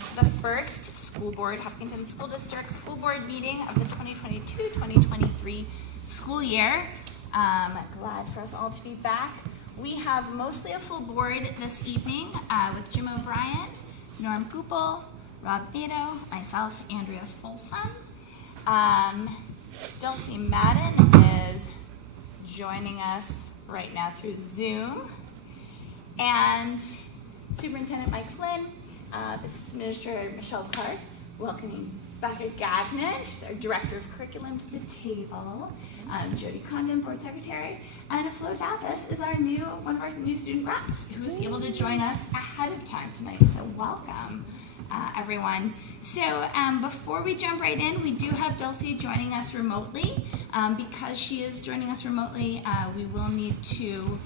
to the first school board, Hopkinton School District School Board meeting of the 2022-2023 school year. Glad for us all to be back. We have mostly a full board this evening with Jim O'Brien, Norm Goupel, Rob Nato, myself, Andrea Folsom. Dulcie Madden is joining us right now through Zoom. And Superintendent Mike Flynn, Business Administrator Michelle Clark, welcoming Becca Gagnon, she's our Director of Curriculum, to the table. Jody Condon, Board Secretary, and Flo Tapas is one of our new student reps who was able to join us ahead of time tonight. So welcome, everyone. So before we jump right in, we do have Dulcie joining us remotely. Because she is joining us remotely, we will need to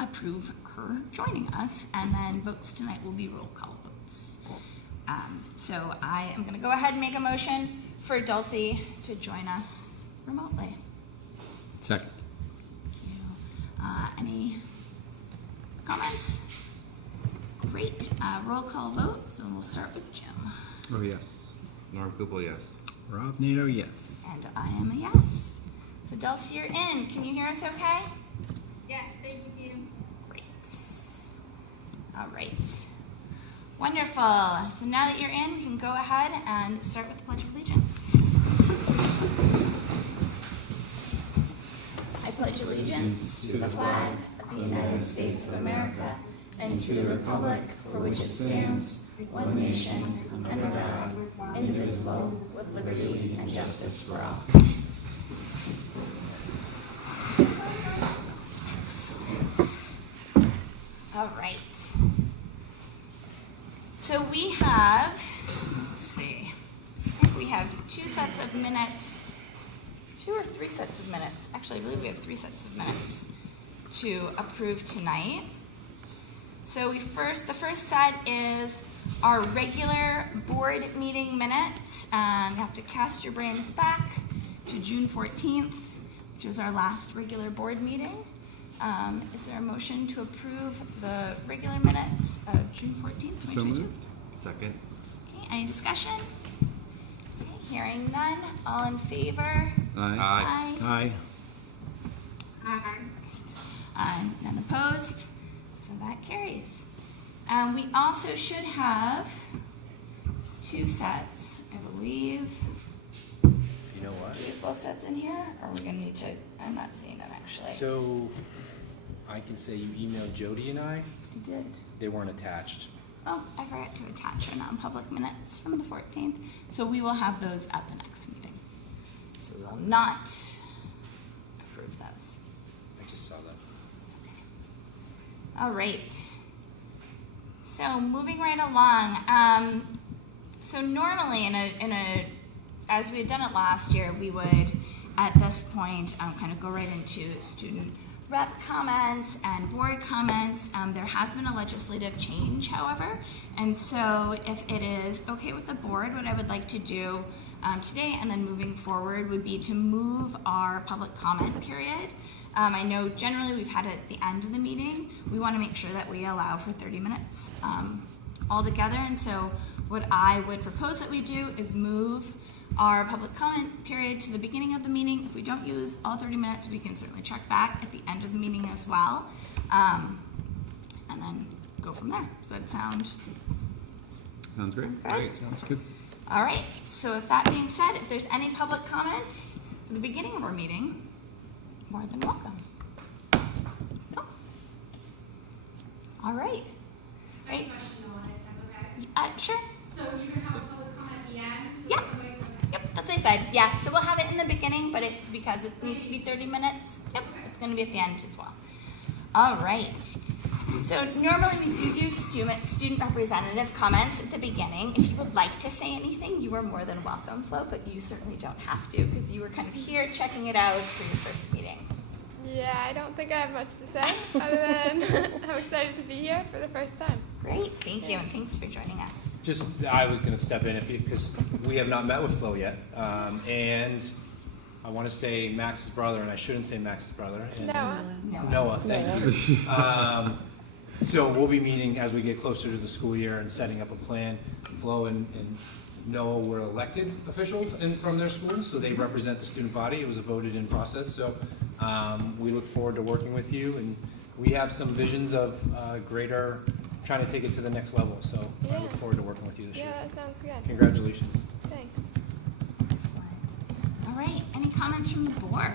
approve her joining us, and then votes tonight will be roll call votes. So I am going to go ahead and make a motion for Dulcie to join us remotely. Second. Thank you. Any comments? Great. Roll call vote. So we'll start with Jim. Oh, yes. Norm Goupel, yes. Rob Nato, yes. And I am a yes. So Dulcie, you're in. Can you hear us okay? Yes, thank you. Great. All right. Wonderful. So now that you're in, we can go ahead and start with the Pledge of Allegiance. I pledge allegiance to the flag of the United States of America and to the republic for which it stands, one nation, under God, indivisible, with liberty and justice for all. All right. So we have, let's see, I think we have two sets of minutes, 2 or 3 sets of minutes. Actually, I believe we have 3 sets of minutes to approve tonight. So the first set is our regular board meeting minutes. You have to cast your brains back to June 14th, which was our last regular board meeting. Is there a motion to approve the regular minutes of June 14th, 2022? So moved. Second. Okay, any discussion? Okay, hearing none. All in favor? Aye. Aye. Aye. None opposed, so that carries. We also should have 2 sets, I believe. You know what? Do we have both sets in here? Or are we going to need to? I'm not seeing them actually. So, I can say you emailed Jody and I. I did. They weren't attached. Oh, I forgot to attach our non-public minutes from the 14th. So we will have those at the next meeting. So we will not approve those. I just saw that. It's okay. All right. So moving right along. So normally as we had done it last year, we would at this point kind of go right into student rep comments and board comments. There has been a legislative change, however, and so if it is okay with the board, what I would like to do today and then moving forward would be to move our public comment period. I know generally we've had it at the end of the meeting. We want to make sure that we allow for 30 minutes altogether, and so what I would propose that we do is move our public comment period to the beginning of the meeting. If we don't use all 30 minutes, we can certainly check back at the end of the meeting as well, and then go from there. Does that sound? Sounds great. Okay. Sounds good. All right. So with that being said, if there's any public comment at the beginning of our meeting, more than welcome. No? All right. I have a question on it, that's okay. Sure. So you're going to have a public comment at the end? So Yeah. somebody- Yep, that's what I said. Yeah, so we'll have it in the beginning, but because it needs to be 30 minutes, yep, it's going to be at the end as well. All right. So normally we do student representative comments at the beginning. If you would like to say anything, you are more than welcome, Flo, but you certainly don't have to because you were kind of here checking it out for your first meeting. Yeah, I don't think I have much to say other than I'm excited to be here for the first time. Great, thank you, and thanks for joining us. I was going to step in because we have not met with Flo yet, and I want to say Max's brother, and I shouldn't say Max's brother. And Noah. Noah, thank you. So we'll be meeting as we get closer to the school year and setting up a plan. Flo and Noah were elected officials from their schools, so they represent the student body. It was a voted-in process. So we look forward to working with you, and we have some visions of greater, trying to take it to the next level. So I look forward to working with you this year. Yeah, that sounds good. Congratulations. Thanks. Excellent. All right, any comments from the board?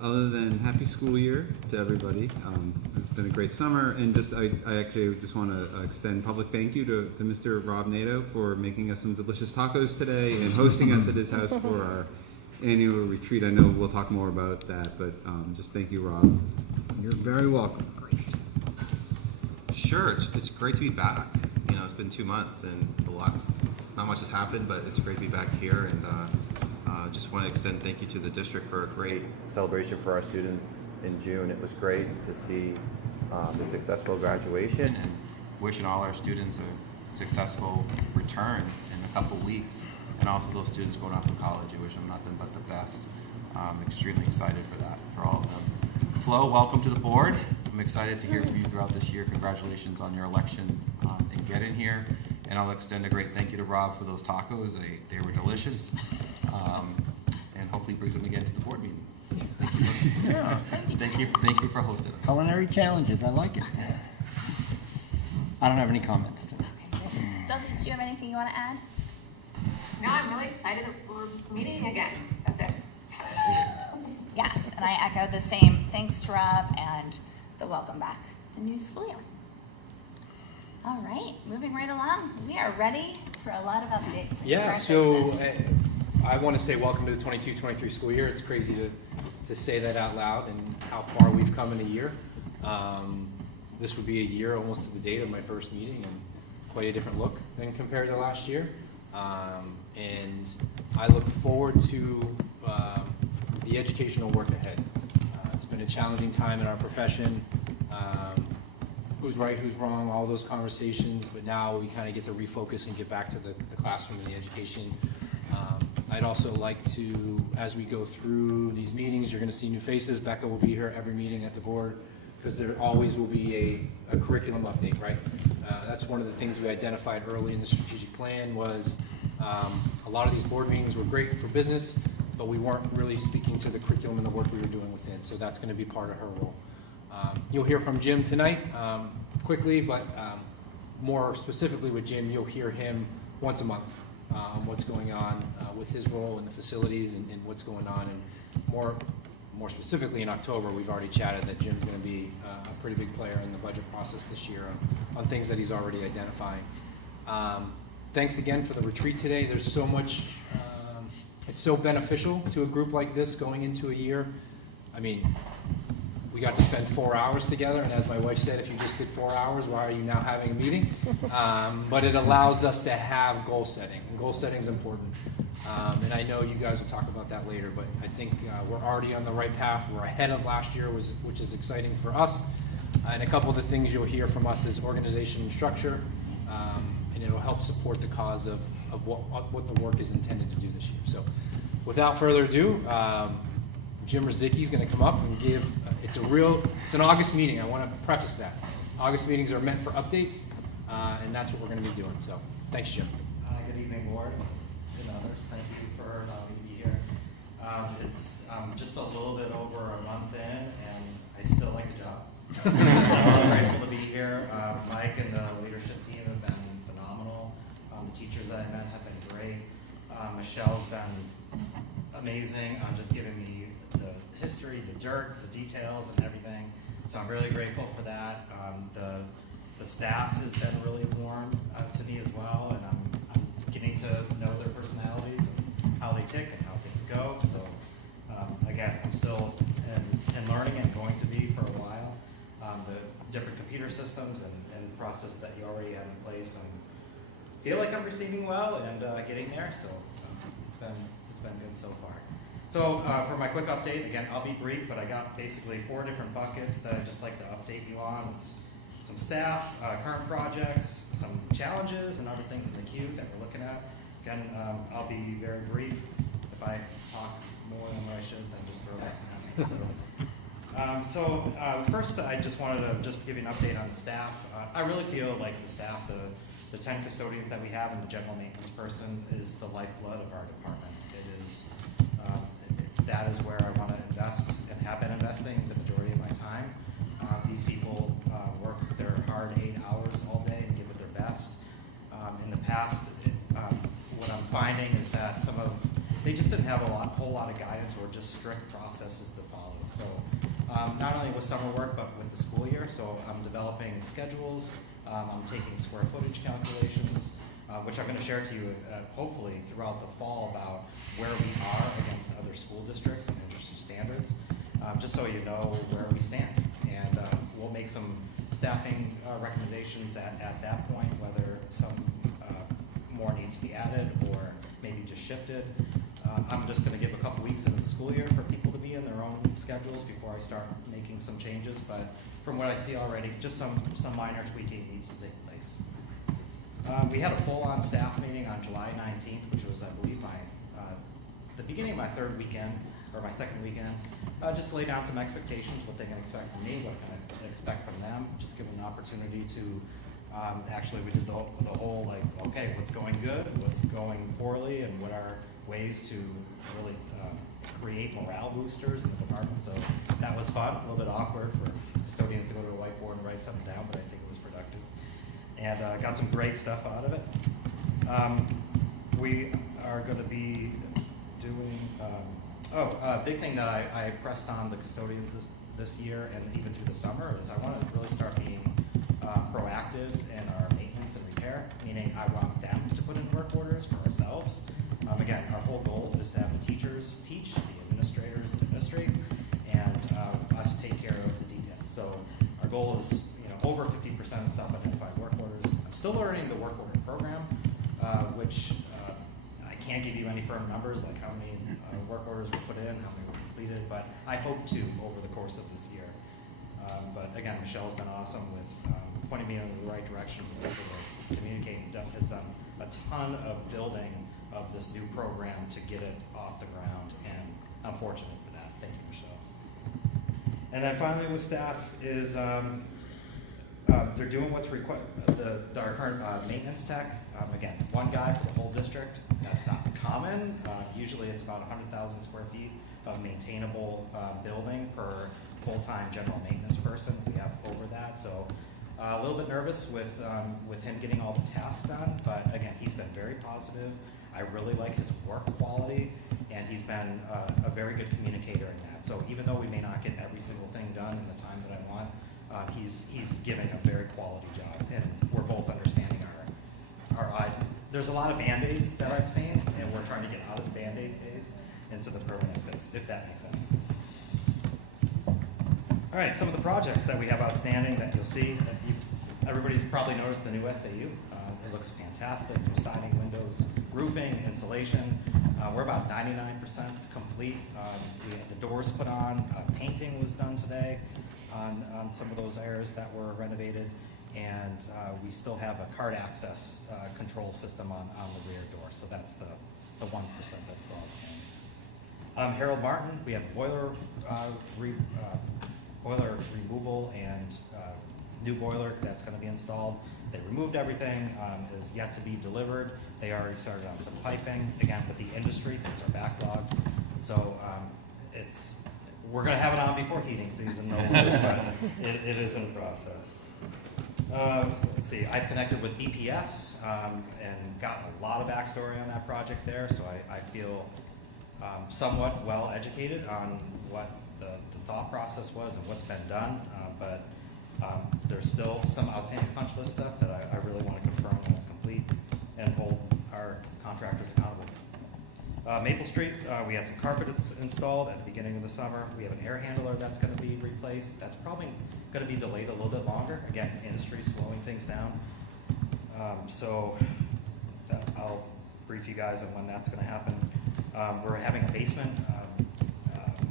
Other than happy school year to everybody, it's been a great summer, and I actually just want to extend public thank you to Mr. Rob Nato for making us some delicious tacos today and hosting us at his house for our annual retreat. I know we'll talk more about that, but just thank you, Rob. You're very welcome. Sure, it's great to be back. You know, it's been 2 months and not much has happened, but it's great to be back here, and just want to extend thank you to the district for a great celebration for our students in June. It was great to see the successful graduation, and wishing all our students a successful return in a couple weeks, and also those students going off to college. I wish them nothing but the best. I'm extremely excited for that, for all of them. Flo, welcome to the board. I'm excited to hear from you throughout this year. Congratulations on your election and getting here. And I'll extend a great thank you to Rob for those tacos. They were delicious. And hopefully brings them again to the board meeting. Thank you for hosting us. Culinary challenges, I like it. I don't have any comments. Dulcie, do you have anything you want to add? No, I'm really excited that we're meeting again. That's it. Yes, and I echo the same. Thanks to Rob and the welcome back to the new school year. All right, moving right along. We are ready for a lot of updates. Yeah, for so business. I want to say welcome to the 22-23 school year. It's crazy to say that out loud and how far we've come in a year. This would be a year almost to the date of my first meeting, and quite a different look than compared to last year. And I look forward to the educational work ahead. It's been a challenging time in our profession. Who's right, who's wrong, all those conversations, but now we kind of get to refocus and get back to the classroom and the education. I'd also like to, as we go through these meetings, you're going to see new faces. Becca will be here every meeting at the board, because there always will be a curriculum update, right? That's one of the things we identified early in the strategic plan was a lot of these board meetings were great for business, but we weren't really speaking to the curriculum and the work we were doing within, so that's going to be part of her role. You'll hear from Jim tonight quickly, but more specifically with Jim, you'll hear him once a month on what's going on with his role in the facilities and what's going on. And more specifically in October, we've already chatted that Jim's going to be a pretty big player in the budget process this year on things that he's already identifying. Thanks again for the retreat today. There's so much, it's so beneficial to a group like this going into a year. I mean, we got to spend 4 hours together, and as my wife said, if you just did 4 hours, why are you now having a meeting? But it allows us to have goal setting, and goal setting is important. And I know you guys will talk about that later, but I think we're already on the right path. We're ahead of last year, which is exciting for us. And a couple of the things you'll hear from us is organization and structure, and it'll help support the cause of what the work is intended to do this year. So without further ado, Jim Rizicki is going to come up and give, it's an August meeting. I want to preface that. August meetings are meant for updates, and that's what we're going to be doing. So thanks, Jim. Good evening, board and others. Thank you for allowing me to be here. It's just a little bit over a month in, and I still like the job. I'm so grateful to be here. Mike and the leadership team have been phenomenal. The teachers that I met have been great. Michelle's been amazing on just giving me the history, the dirt, the details, and everything. So I'm really grateful for that. The staff has been really warm to me as well, and I'm getting to know their personalities and how they tick and how things go. So again, I'm still in learning and going to be for a while. The different computer systems and processes that you already have in place, I feel like I'm receiving well and getting there. So it's been good so far. So for my quick update, again, I'll be brief, but I got basically 4 different buckets that I'd just like to update you on. It's some staff, current projects, some challenges, and other things in the queue that we're looking at. Again, I'll be very brief. If I talk more than what I should, then just throw that at me. So, First, I just wanted to just give you an update on the staff. I really feel like the staff, the 10 custodians that we have and the general maintenance person is the lifeblood of our department. It is, that is where I want to invest and have been investing the majority of my time. These people work their hard 8 hours all day and give it their best. In the past, what I'm finding is that they just didn't have a whole lot of guidance or just strict processes to follow. So not only with summer work, but with the school year. So I'm developing schedules. I'm taking square footage calculations, which I'm going to share to you hopefully throughout the fall about where we are against other school districts and industry standards, just so you know where we stand. And we'll make some staffing recommendations at that point, whether some more needs to be added or maybe just shifted. I'm just going to give a couple weeks into the school year for people to be in their own schedules before I start making some changes. But from what I see already, just some minor tweaking needs to take place. We had a full-on staff meeting on July 19th, which was, I believe, the beginning of my third weekend, or my second weekend. Just to lay down some expectations, what they can expect from me, what can I expect from them, just give them an opportunity to, actually we did the whole like, okay, what's going good, what's going poorly, and what are ways to really create morale boosters in the department. So that was fun, a little bit awkward for custodians to go to a whiteboard and write something down, but I think it was productive. And got some great stuff out of it. We are going to be doing, big thing that I pressed on the custodians this year and even through the summer is I want to really start being proactive in our maintenance and repair, meaning I want them to put in work orders for ourselves. Again, our whole goal is to have the teachers teach, the administrators administrate, and us take care of the details. So our goal is over 50% of self-identified work orders. I'm still learning the work order program, which I can't give you any firm numbers like how many work orders were put in, how many were completed, but I hope to over the course of this year. But again, Michelle's been awesome with pointing me in the right direction, communicating, has done a ton of building of this new program to get it off the ground, and I'm fortunate for that. Thank you, Michelle. And then finally with staff is they're doing what's required. Our current maintenance tech, again, one guy for the whole district. That's not common. Usually it's about 100,000 square feet of maintainable building per full-time general maintenance person. We have over that, so a little bit nervous with him getting all the tasks done, but again, he's been very positive. I really like his work quality, and he's been a very good communicator in that. So even though we may not get every single thing done in the time that I want, he's giving a very quality job, and we're both understanding our there's a lot of Band-Aids that I've seen, and we're trying to get out of the Band-Aid phase into the permanent fix, if that makes any sense. All right, some of the projects that we have outstanding that you'll see. Everybody's probably noticed the new SAU. It looks fantastic. There's siding, windows, roofing, insulation. We're about 99% complete. We had the doors put on. Painting was done today on some of those areas that were renovated. And we still have a card access control system on the rear door. So that's the 1% that's still outstanding. Harold Martin, we have boiler removal and new boiler that's going to be installed. They removed everything, is yet to be delivered. They already started on some piping. Again, with the industry, things are backlogged. So we're going to have it on before heating season, though, but it is in process. Let's see, I've connected with BPS and gotten a lot of backstory on that project there, so I feel somewhat well educated on what the thought process was and what's been done, but there's still some outstanding punch list stuff that I really want to confirm when it's complete and hold our contractors accountable. Maple Street, we had some carpet installed at the beginning of the summer. We have an air handler that's going to be replaced. That's probably going to be delayed a little bit longer. Again, industry slowing things down. So I'll brief you guys on when that's going to happen. We're having a basement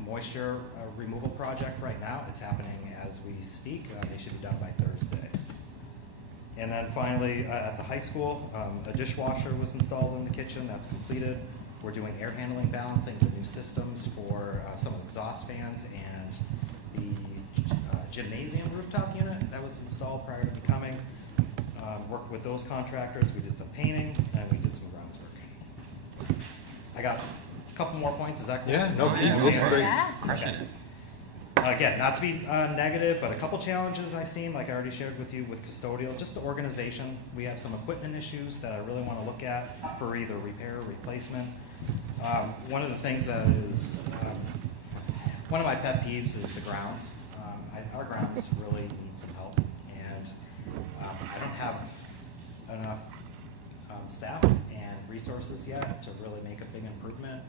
moisture removal project right now. It's happening as we speak. They should be done by Thursday. And then finally, at the high school, a dishwasher was installed in the kitchen. That's completed. We're doing air handling balancing with new systems for some exhaust fans and gymnasium rooftop unit that was installed prior to me coming. Worked with those contractors, we did some painting, and we did some grounds work. I got a couple more points, is that cool? Yeah, no, yeah, looks yeah. great. Yeah. Crushing it. Again, not to be negative, but a couple challenges I've seen, like I already shared with you with custodial, just the organization. We have some equipment issues that I really want to look at for either repair or replacement. One of the things that is, one of my pet peeves is the grounds. Our grounds really need some help, and I don't have enough staff and resources yet to really make a big improvement.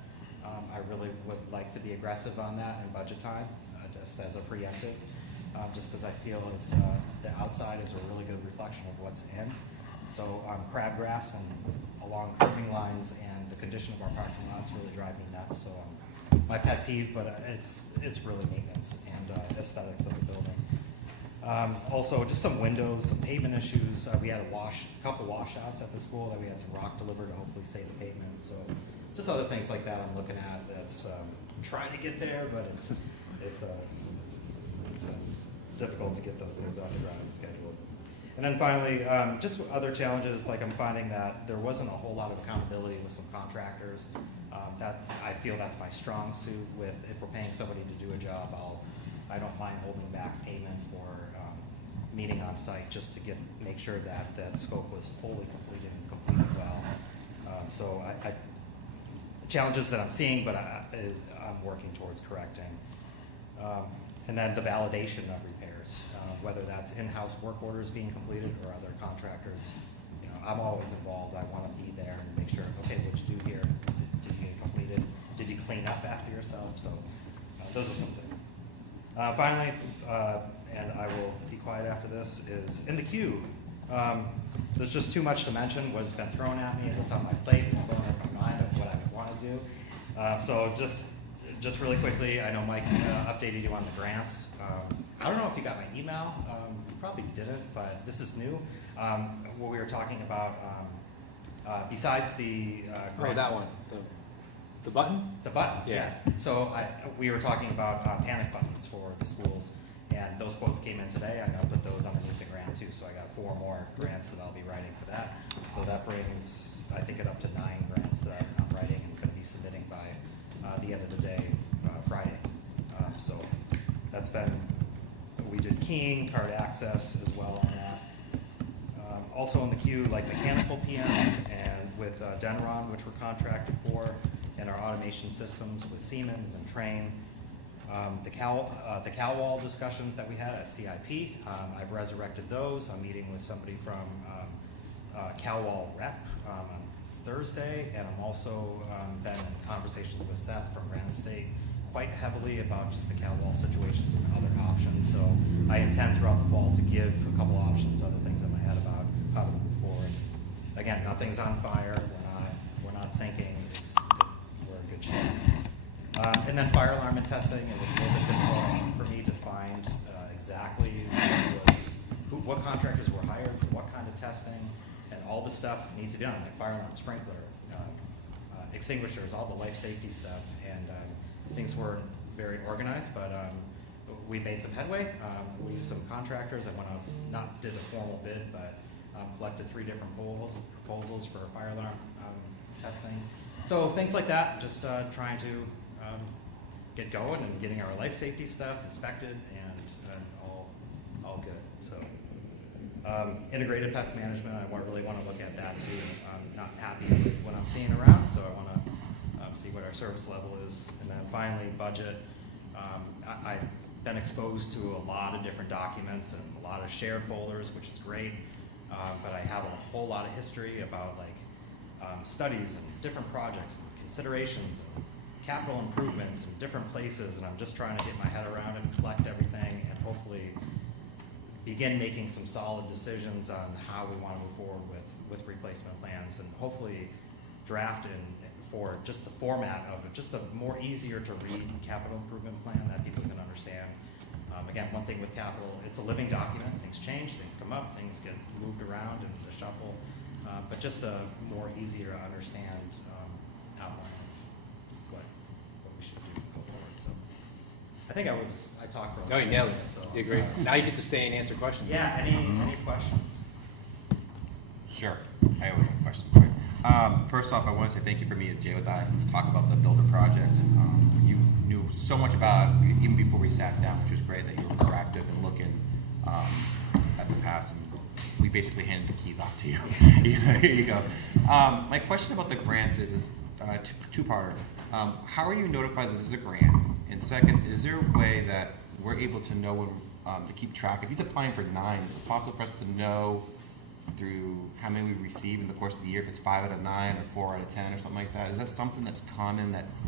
I really would like to be aggressive on that in budget time, just as a preemptive, just because I feel it's the outside is a really good reflection of what's in. So crabgrass and along curbing lines and the condition of our parking lots really drive me nuts. So my pet peeve, but it's really maintenance and aesthetics of the building. Also, just some windows, some pavement issues. We had a couple washouts at the school that we had some rock delivered to hopefully save the pavement. So just other things like that I'm looking at. That's trying to get there, but it's difficult to get those things off the ground and scheduled. And then finally, just other challenges, like I'm finding that there wasn't a whole lot of accountability with some contractors. That I feel that's my strong suit with if we're paying somebody to do a job, I don't mind holding back payment or meeting on site just to make sure that that scope was fully completed and completed well. So challenges that I'm seeing, but I'm working towards correcting. And then the validation of repairs, whether that's in-house work orders being completed or other contractors. You know, I'm always involved. I want to be there and make sure, okay, what'd you do here? Did you get it completed? Did you clean up after yourself? So those are some things. Finally, and I will be quiet after this, is in the queue. There's just too much to mention. What's been thrown at me, what's on my plate, what's going on my mind of what I want to do. So just really quickly, I know Mike updated you on the grants. I don't know if you got my email. You probably didn't, but this is new. What we were talking about, besides the grant. Oh, that one. The button? The button, Yeah. yes. So we were talking about panic buttons for the schools, and those quotes came in today. I'm going to put those underneath the grant too, so I got 4 more grants that I'll be writing for that. So that brings, I think, it up to 9 grants that I'm writing and going to be submitting by the end of the day, Friday. So that's been, we did keying, card access as well on that. Also in the queue, like mechanical PMs and with Denron, which we're contracted for, and our automation systems with Siemens and Train. The cow wall discussions that we had at CIP, I've resurrected those. I'm meeting with somebody from cow wall rep on Thursday, and I'm also been in conversations with Seth from Granite State quite heavily about just the cow wall situations and other options. So I intend throughout the fall to give a couple options, other things in my head about how to move forward. Again, nothing's on fire. We're not sinking. We're in good shape. And then fire alarm and testing. It was a little bit difficult for me to find exactly what contractors were hired for what kind of testing, and all the stuff needs to be done, like fire alarm, sprinkler, extinguishers, all the life safety stuff, and things weren't very organized, but we made some headway. We used some contractors. I did a formal bid, but collected 3 different proposals for fire alarm testing. So things like that, just trying to get going and getting our life safety stuff inspected and all good. So integrated pest management, I really want to look at that too. I'm not happy with what I'm seeing around, so I want to see what our service level is. And then finally, budget. I've been exposed to a lot of different documents and a lot of shared folders, which is great, but I have a whole lot of history about studies and different projects and considerations and capital improvements in different places, and I'm just trying to get my head around it and collect everything and hopefully begin making some solid decisions on how we want to move forward with replacement plans, and hopefully draft for just the format of it, just a more easier to read capital improvement plan that people can understand. Again, one thing with capital, it's a living document. Things change, things come up, things get moved around in the shuffle, but just a more easier to understand outline of what we should do going forward. So I I think I talked for. No, you nailed it. So, You did great. Now you get to stay and answer questions. Yeah. Any questions? Sure. I always have a question for you. First off, I want to say thank you for meeting Jay with that to talk about the builder project. You knew so much about it even before we sat down, which was great that you were proactive and looking at the past. And we basically handed the keys off to you. Here you go. My question about the grants is two-parter. How are you notified that this is a grant? And second, is there a way that we're able to know when, to keep track? If he's applying for 9, is it possible for us to know through how many we receive in the course of the year, if it's 5 out of 9 or 4 out of 10 or something like that? Is that something that's common that's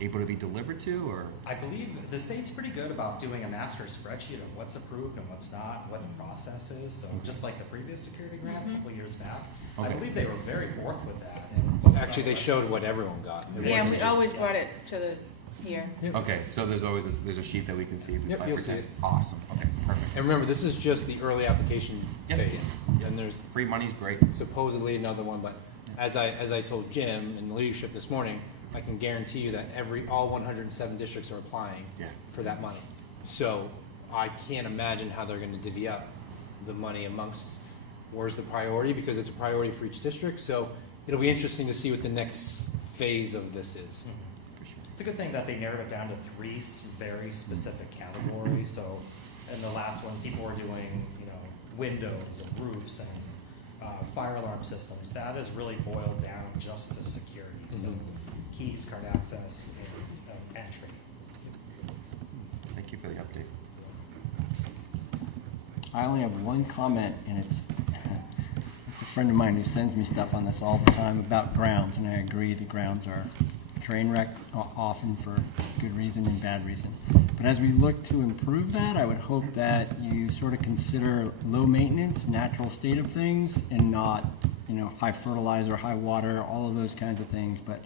able to be delivered to, or? I believe the state's pretty good about doing a master spreadsheet of what's approved and what's not, and what the process is. So just like the previous security grant a couple years back, I Okay. believe they were very forth with that. And posted Actually, on they the showed website. what everyone got. It Yeah, wasn't we just- always brought it to the here. Okay, so there's a sheet that we can see. If we Yep, apply you'll for see 10. it. Awesome. Okay, perfect. And remember, this is just the early application Yep. phase, and there's Free money's great. supposedly another one, but as I told Jim in the leadership this morning, I can guarantee you that all 107 districts are applying Yeah. for that money. So I can't imagine how they're gonna divvy up the money amongst where's the priority, because it's a priority for each district. So it'll be interesting to see what the next phase of this is. It's a good thing that they narrowed it down to 3 very specific categories. So in the last one, people were doing, windows and roofs and fire alarm systems. That is really boiled down just to security. So keys, card access, and entry. Thank you for the update. I only have one comment, and it's a friend of mine who sends me stuff on this all the time about grounds, and I agree the grounds are a train wreck often for good reason and bad reason. But as we look to improve that, I would hope that you sort of consider low maintenance, natural state of things, and not, high fertilizer, high water, all of those kinds of things. But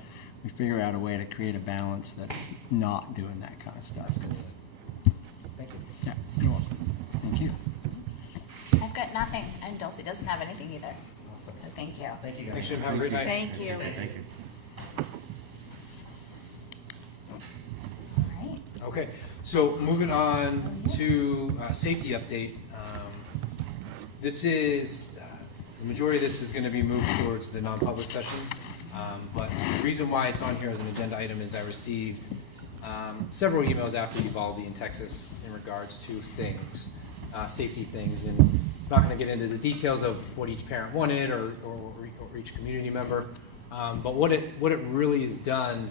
we figure out a way to create a balance that's not doing that kind of stuff. Thank you. Yeah, you're welcome. Thank you. I've got nothing, and Dulcie doesn't have anything either. Awesome. So thank you. Thank you guys. Thanks, Jim. Have a great night. Thank you. Thank you. All right. Okay, so moving on to safety update. This is, the majority of this is going to be moved towards the non-public session. But the reason why it's on here as an agenda item is I received several emails after Uvalde in Texas in regards to things, safety things. And I'm not going to get into the details of what each parent wanted or each community member. But what it really has done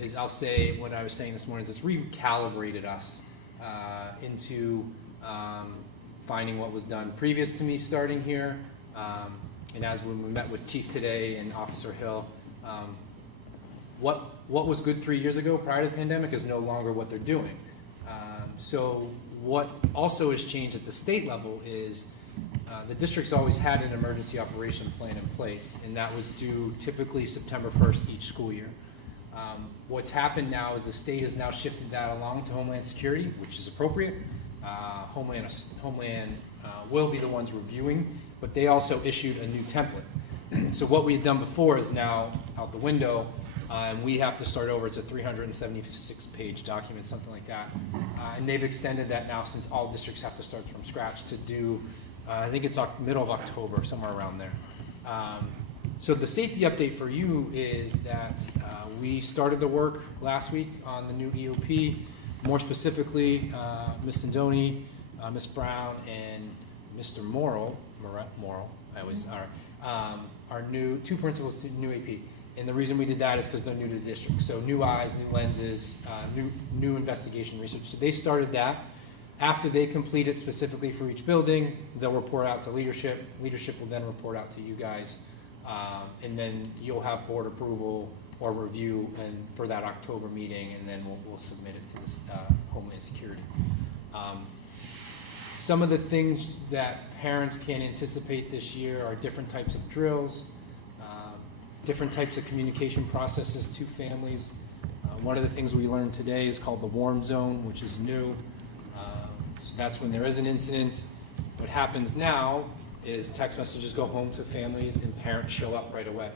is, I'll say what I was saying this morning, is it's recalibrated us into finding what was done previous to me starting here. And as when we met with Chief today and Officer Hill, what was good 3 years ago prior to the pandemic is no longer what they're doing. So what also has changed at the state level is the district's always had an emergency operation plan in place, and that was due typically September 1st each school year. What's happened now is the state has now shifted that along to Homeland Security, which is appropriate. Homeland will be the ones reviewing, but they also issued a new template. So what we had done before is now out the window, and we have to start over. It's a 376-page document, something like that. And they've extended that now, since all districts have to start from scratch, to do, I think it's middle of October, somewhere around there. So the safety update for you is that we started the work last week on the new EOP. More specifically, Ms. Sindoni, Ms. Brown, and Mr. Morrill, I always are new, 2 principals to new AP. And the reason we did that is because they're new to the district. So new eyes, new lenses, new investigation research. So they started that. After they complete it specifically for each building, they'll report out to leadership. Leadership will then report out to you guys. And then you'll have board approval or review and for that October meeting, and then we'll submit it to this Homeland Security. Some of the things that parents can anticipate this year are different types of drills, different types of communication processes to families. One of the things we learned today is called the warm zone, which is new. So that's when there is an incident. What happens now is text messages go home to families and parents show up right away,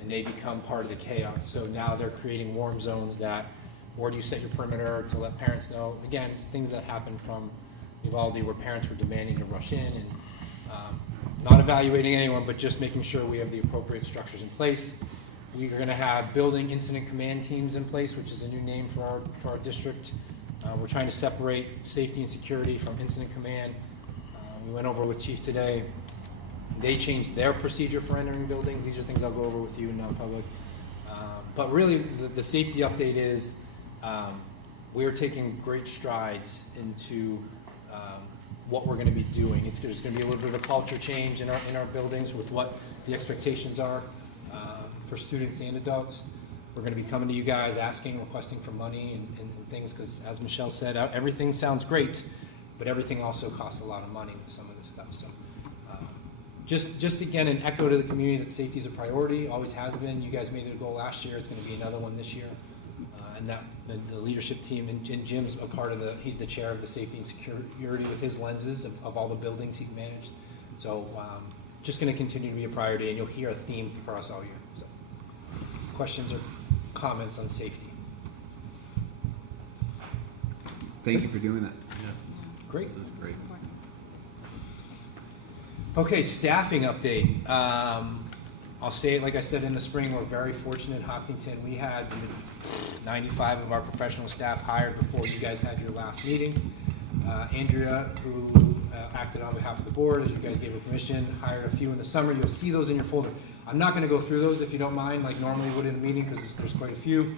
and they become part of the chaos. So now they're creating warm zones that or do you set your perimeter to let parents know? Again, it's things that happen from Uvalde where parents were demanding to rush in and not evaluating anyone, but just making sure we have the appropriate structures in place. We are going to have building incident command teams in place, which is a new name for our district. We're trying to separate safety and security from incident command. We went over with Chief today. They changed their procedure for entering buildings. These are things I'll go over with you in non-public. But really, the safety update is we are taking great strides into what we're going to be doing. There's going to be a little bit of a culture change in our buildings with what the expectations are for students and adults. We're going to be coming to you guys asking, requesting for money and things, because as Michelle said, everything sounds great, but everything also costs a lot of money with some of this stuff. So just again, an echo to the community that safety is a priority, always has been. You guys made it a goal last year. It's going to be another one this year. And that the leadership team, and Jim's a part of he's the chair of the safety and security with his lenses of all the buildings he's managed. So just going to continue to be a priority, and you'll hear a theme for us all year. So questions or comments on safety? Thank you for doing that. Great. This is great. Okay, staffing update. I'll say it like I said in the spring, we're very fortunate in Hopkinton. We had 95 of our professional staff hired before you guys had your last meeting. Andrea, who acted on behalf of the board, as you guys gave her permission, hired a few in the summer. You'll see those in your folder. I'm not going to go through those if you don't mind, like normally would in a meeting, because there's quite a few.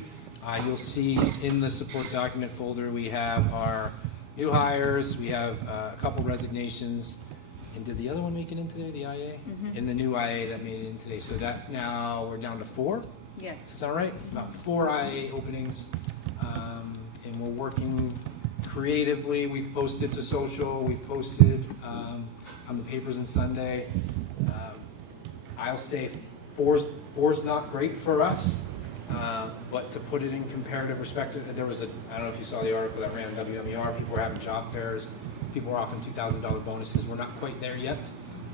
You'll see in the support document folder we have our new hires, we have a couple resignations. And did the other one make it in today, the IA? Mm-hmm. And the new IA that made it in today. So that's now, we're down to 4? Yes. Is that right? About 4 IA openings. And we're working creatively. We've posted to social. We've posted on the papers on Sunday. I'll say 4's not great for us. But to put it in comparative perspective, there was I don't know if you saw the article that ran WMER. People were having job fairs. People were offering $2,000 bonuses. We're not quite there yet,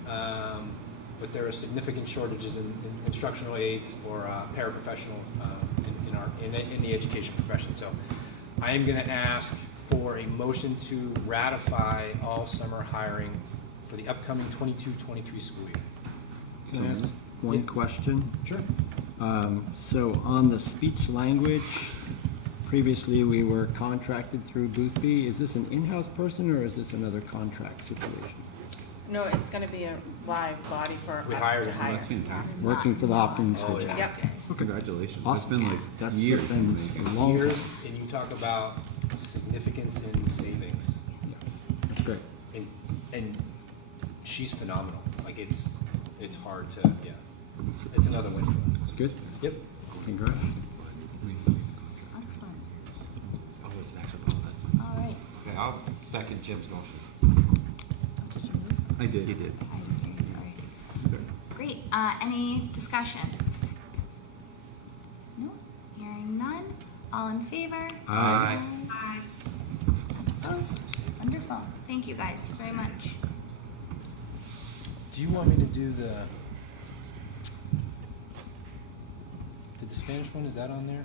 but there are significant shortages in instructional aides or paraprofessional in the education profession. So I am going to ask for a motion to ratify all summer hiring for the upcoming 22-23 school year. Can I ask one question? Sure. So on the speech language, previously we were contracted through Boothby. Is this an in-house person or is this another contract situation? No, it's going to be a live body for We us hired to him. hire. That's fantastic. Working for the Hopkins School. yeah. Yep. Well, congratulations. It's Awesome. been like That's years. been in the making. a long Years, time. and you talk about significance in savings. Yeah, that's great. And she's phenomenal. Like it's hard to it's another win for us. It's good. Yep. Congrats. Excellent. Oh, it's an extra ball. All right. Okay, I'll second Jim's motion. Did you move? I did. He did. I didn't hear you, sorry. Sorry. Great. Any discussion? No? Hearing none? All in favor? Aye. Aye. Opposed? Wonderful. Thank you guys very much. Do you want me to do the Spanish one? Is that on there?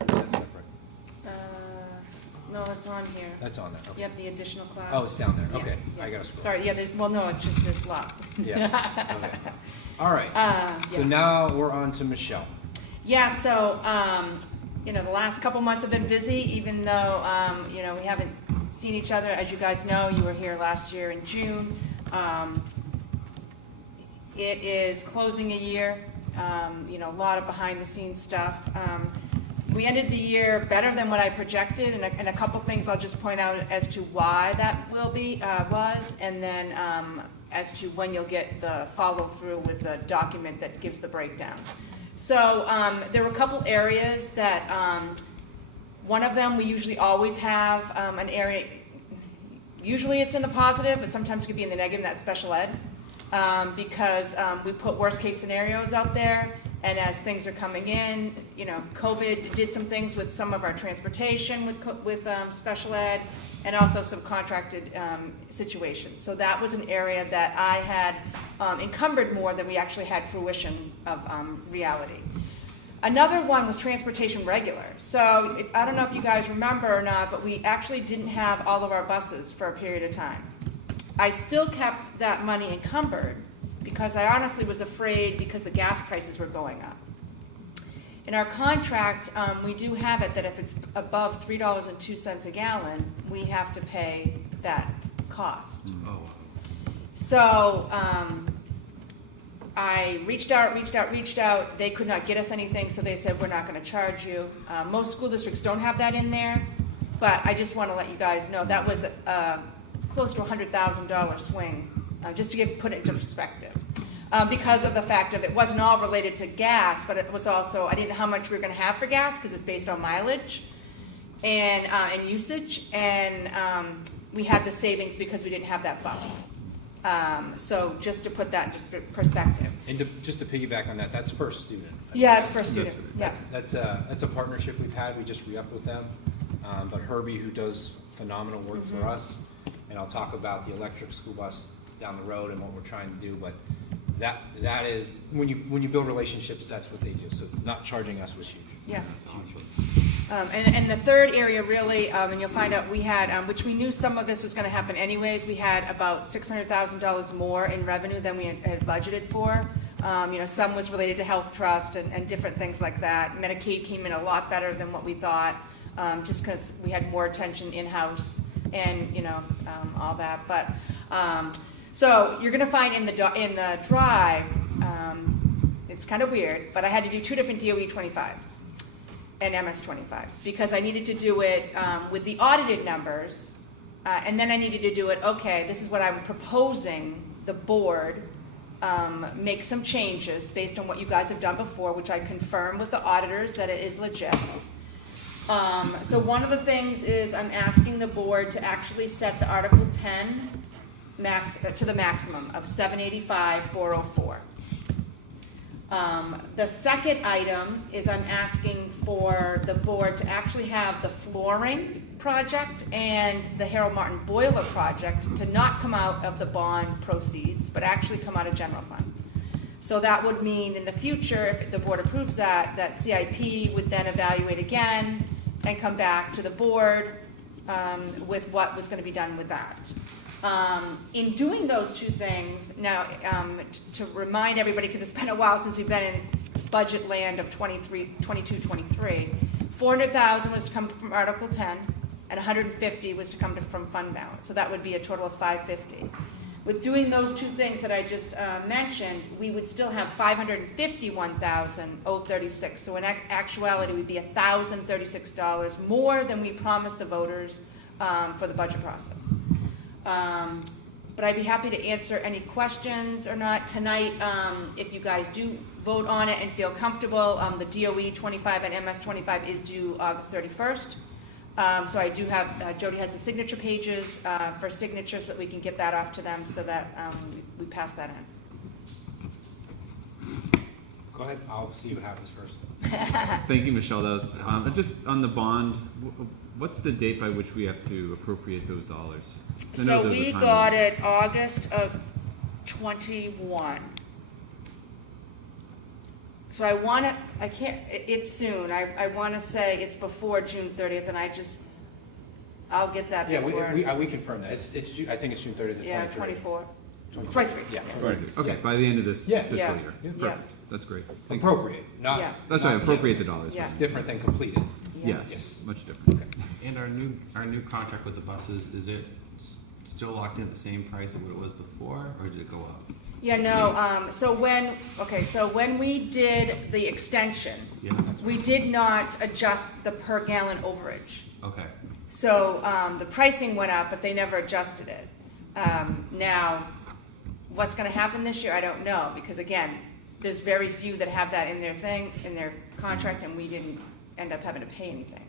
Or is that separate? No, it's on here. That's on there. Okay. You have the additional class. Oh, it's down there. Yeah, Okay. yeah. I gotta scroll. Sorry, yeah, well, no, it's just there's lots. Yeah. Okay. All right. So Yeah. now we're on to Michelle. Yeah, so, the last couple months have been busy, even though, we haven't seen each other. As you guys know, you were here last year in June. It is closing a year, a lot of behind-the-scenes stuff. We ended the year better than what I projected, and a couple things I'll just point out as to why that was, and then as to when you'll get the follow-through with the document that gives the breakdown. So there were a couple areas that, one of them we usually always have an area, usually it's in the positive, but sometimes it could be in the negative, that's special ed, because we put worst-case scenarios out there. And as things are coming in, COVID did some things with some of our transportation with special ed, and also some contracted situations. So that was an area that I had encumbered more than we actually had fruition of reality. Another one was transportation regular. So I don't know if you guys remember or not, but we actually didn't have all of our buses for a period of time. I still kept that money encumbered because I honestly was afraid because the gas prices were going up. In our contract, we do have it that if it's above $3.02 a gallon, we have to pay that cost. Oh, wow. So I reached out. They could not get us anything, so they said, we're not going to charge you. Most school districts don't have that in there, but I just want to let you guys know that was close to $100,000 swing, just to put it into perspective. Because of the fact of it wasn't all related to gas, but it was also, I didn't know how much we were going to have for gas because it's based on mileage and usage, and we had the savings because we didn't have that bus. So just to put that into perspective. And just to piggyback on that, that's first student. Yeah, it's first student. Yeah. That's a partnership we've had. We just re-upped with them. But Herbie, who does phenomenal work for us, and I'll talk about the electric school bus down the road and what we're trying to do. But that is when you build relationships, that's what they do. So not charging us was huge. Yeah. That's awesome. And the third area really, and you'll find out we had, which we knew some of this was going to happen anyways, we had about $600,000 more in revenue than we had budgeted for. Some was related to health trust and different things like that. Medicaid came in a lot better than what we thought, just because we had more attention in-house and, all that. But, so you're going to find in the drive, it's kind of weird, but I had to do 2 different DOE 25s. And MS-25s, because I needed to do it with the audited numbers, and then I needed to do it, okay, this is what I'm proposing the board make some changes based on what you guys have done before, which I confirmed with the auditors that it is legit. So one of the things is I'm asking the board to actually set the Article 10 to the maximum of $785,404. The second item is I'm asking for the board to actually have the flooring project and the Harold Martin boiler project to not come out of the bond proceeds, but actually come out of general fund. So that would mean in the future, if the board approves that CIP would then evaluate again and come back to the board with what was going to be done with that. In doing those two things, now to remind everybody, because it's been a while since we've been in budget land of 23, 22, 23, $400,000 was to come from Article 10, and $150 was to come from fund balance. So that would be a total of $550. With doing those two things that I just mentioned, we would still have $551,036. So in actuality, it would be $1,036 more than we promised the voters for the budget process. But I'd be happy to answer any questions or not tonight. If you guys do vote on it and feel comfortable, the DOE 25 and MS 25 is due August 31st. So I do have, Jody has the signature pages for signatures so that we can get that off to them so that we pass that in. Go ahead. I'll see what happens first. Thank you, Michelle. That was just on the bond. What's the date by which we have to appropriate those dollars? I know So there's a we time got limit. it August of 21. So I want to, I can't, it's soon. I want to say it's before June 30th, and I'll get that Yeah, before. we confirm that. It's I think it's June 30th. Yeah, 24. 23. Yeah. Right. Okay, by the end of this Yeah. fiscal Yeah. year. Yeah. Perfect. That's great. Thank you. Appropriate, not. Yeah. That's not- right. Appropriate the dollars. Yeah. It's different than completed. Yeah. Yes, much different. And our new contract with the buses, is it still locked in at the same price of what it was before, or did it go up? Yeah, no, so when we did the extension, Yeah. we did not adjust the per gallon overage. Okay. So the pricing went up, but they never adjusted it. Now, what's going to happen this year, I don't know, because again, there's very few that have that in their contract, and we didn't end up having to pay anything.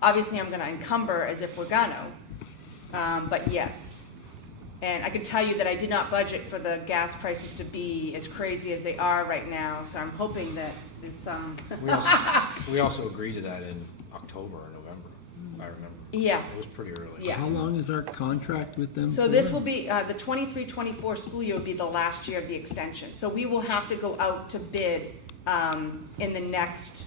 Obviously, I'm going to encumber as if we're gonna, but yes. And I can tell you that I did not budget for the gas prices to be as crazy as they are right now, so I'm hoping that this, We also agreed to that in October or November, if I remember. yeah. It was pretty early. Yeah. How long is our contract with them So for? this will be, the 23-24 school year will be the last year of the extension. So we will have to go out to bid in the next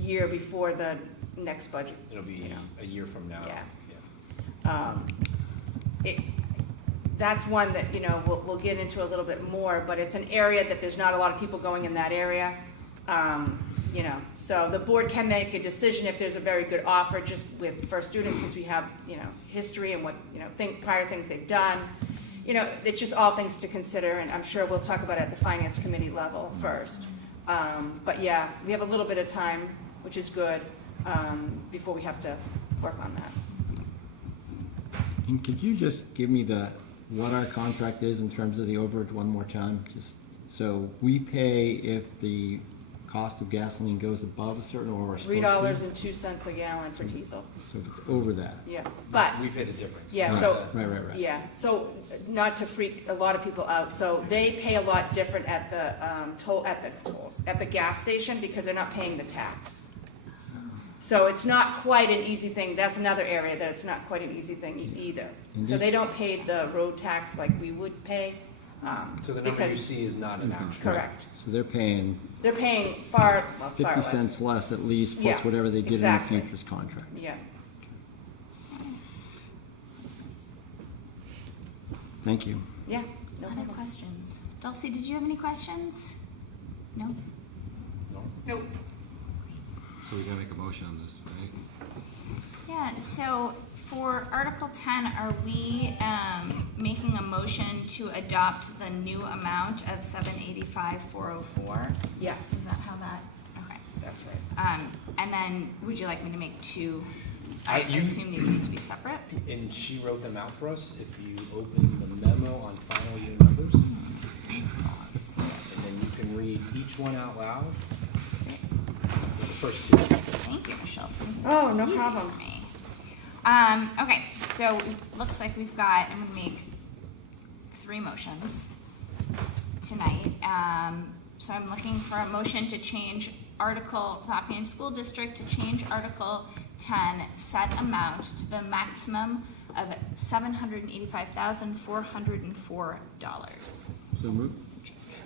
year before the next budget. It'll be a year from now. Yeah. That's one that, we'll get into a little bit more, but it's an area that there's not a lot of people going in that area. So the board can make a decision if there's a very good offer just for students, since we have, history and what, prior things they've done. It's just all things to consider, and I'm sure we'll talk about it at the finance committee level first. But yeah, we have a little bit of time, which is good, before we have to work on that. And could you just give me what our contract is in terms of the overage one more time? Just so we pay if the cost of gasoline goes above a certain, or we're supposed to? $3.02 a gallon for diesel. So if it's over that. Yeah, but We pay the difference. yeah, Right, so Right. yeah, so not to freak a lot of people out. So they pay a lot different at the at the gas station because they're not paying the tax. So it's not quite an easy thing. That's another area that it's not quite an easy thing either. So they don't pay the road tax like we would pay. So the number you because- see is not an actual. Correct. So they're paying They're paying far 50 less. cents less at least, plus Yeah, whatever they did exactly. in the futures contract. Yeah. Thank you. Yeah. No Other problem. questions? Dulcie, did you have any questions? No? Nope. So we're gonna make a motion on this, right? Yeah, so for Article 10, are we making a motion to adopt the new amount of $785,404? Yes, Is that how that, okay. that's right. And then, would you like me to make two? I- I assume these need to be separate? And she wrote them out for us. If you open the memo on final year numbers, and then you can read each one out loud. The first two. Thank you, Michelle. for making Oh, this no easy problem. for me. Okay, so it looks like we've got, I'm gonna make 3 motions tonight. So I'm looking for a motion to change Hopkinton School District to change Article 10, set amount to the maximum of $785,404. So moved.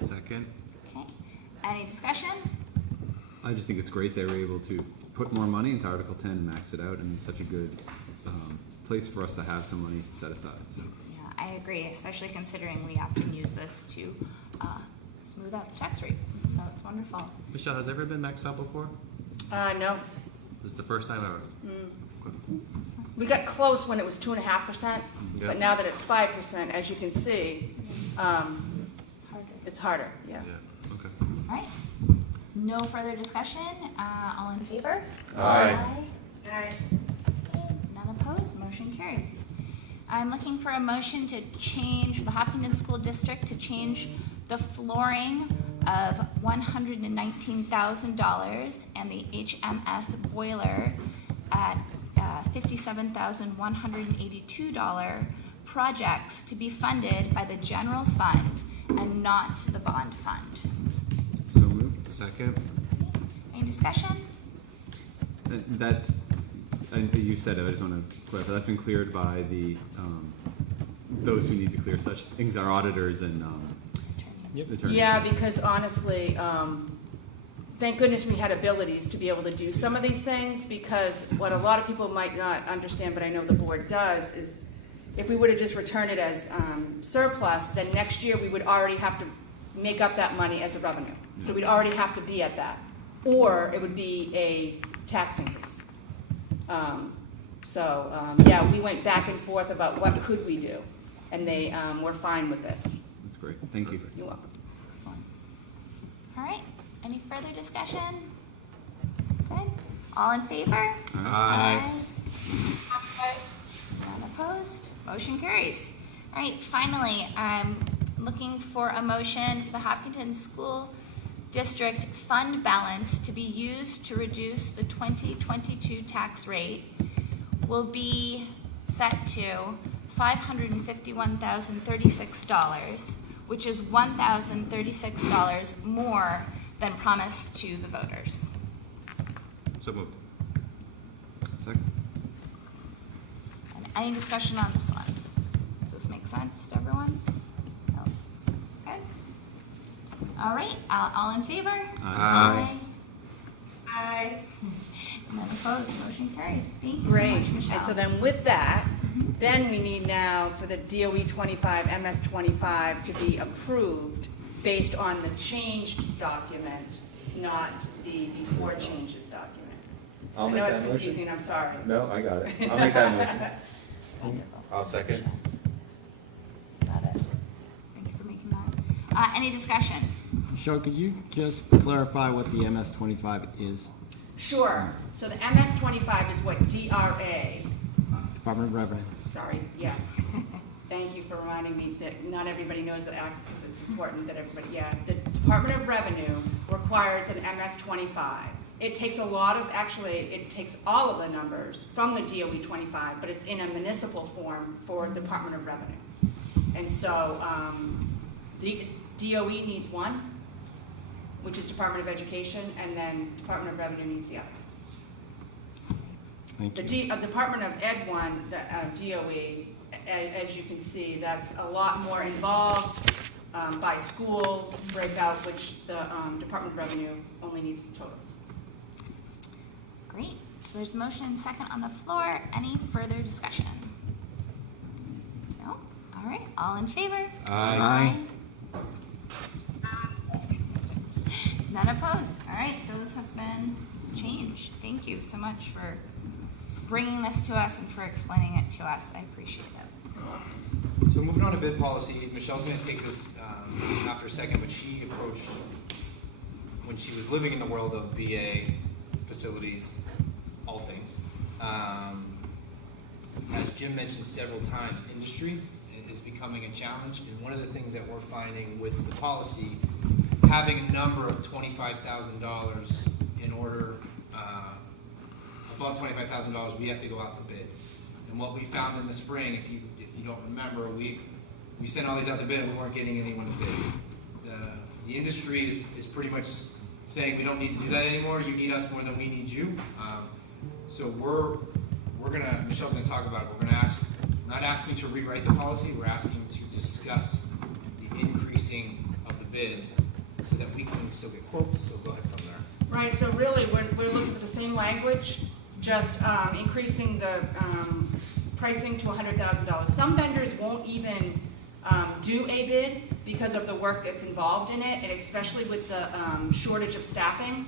Second. Okay, any discussion? I just think it's great they were able to put more money into Article 10 and max it out, and it's such a good place for us to have some money set aside. So Yeah, I agree, especially considering we often use this to smooth out the tax rate, so it's wonderful. Michelle, has it ever been maxed out before? No, This is the first time ever. we got close when it was 2.5%, Yeah. but now that it's 5%, as you can see, It's harder. it's harder, yeah. Yeah, okay. All right, no further discussion, all in favor? Aye. Aye. None opposed, motion carries. I'm looking for a motion to change the Hopkinton School District to change the flooring of $119,000 and the HMS boiler at $57,182 projects to be funded by the general fund and not the bond fund. So moved. Second. Any discussion? That's, and you said it, I just want to clarify, that's been cleared by the, those who need to clear such things, our auditors and attorneys. Yeah, because honestly, thank goodness we had abilities to be able to do some of these things, because what a lot of people might not understand, but I know the board does, is if we would have just returned it as surplus, then next year we would already have to make up that money as a revenue. So we'd already have to be at that. Or it would be a tax increase. Yeah, we went back and forth about what could we do, and they were fine with this. That's great, thank you. You're welcome. Excellent. All right, any further discussion? Good. All in favor? Aye. None opposed? Motion carries. All right, finally, I'm looking for a motion for the Hopkinton School District fund balance to be used to reduce the 2022 tax rate will be set to $551,036, which is $1,036 more than promised to the voters. So moved. Second. And any discussion on this one? Does this make sense to everyone? No? Okay. All right, all in favor? Aye. Aye. None opposed, motion carries. Thank you so Great. much, Michelle. And so then with that, then we need now for the DOE 25, MS 25 to be approved based on the changed document, not the before changes document. I'll I make know it's that motion. confusing, I'm sorry. No, I got it. I'll make that motion. Wonderful. I'll second. Got it. Thank you for making that. Any discussion? Michelle, could you just clarify what the MS-25 is? Sure. So the MS 25 is what DRA, Department of Revenue. sorry, yes. Thank you for reminding me that not everybody knows the act because it's important that everybody, yeah. The Department of Revenue requires an MS 25. It takes a lot of, actually, it takes all of the numbers from the DOE 25, but it's in a municipal form for Department of Revenue. And so the DOE needs one, which is Department of Education, and then Department of Revenue needs the other. Thank The you. Department of Ed one, the DOE, as you can see, that's a lot more involved by school breakout, which the Department of Revenue only needs the totals. Great. So there's motion and second on the floor. Any further discussion? No? All right. All in favor? Aye. None opposed. All right. Those have been changed. Thank you so much for bringing this to us and for explaining it to us. I appreciate it. So moving on to bid policy, Michelle's going to take this after a second, but she approached, when she was living in the world of BA facilities, all things. As Jim mentioned several times, industry is becoming a challenge, and one of the things that we're finding with the policy, having a number of $25,000 in order, above $25,000, we have to go out to bid. And what we found in the spring, if you don't remember, we sent all these out to bid and we weren't getting anyone to bid. The industry is pretty much saying we don't need to do that anymore. You need us more than we need you. So Michelle's gonna talk about it. We're gonna not asking to rewrite the policy. We're asking to discuss the increasing of the bid so that we can still get quotes. So go ahead from there. Right, so really, we're looking for the same language, just increasing the pricing to $100,000. Some vendors won't even do a bid because of the work that's involved in it, and especially with the shortage of staffing.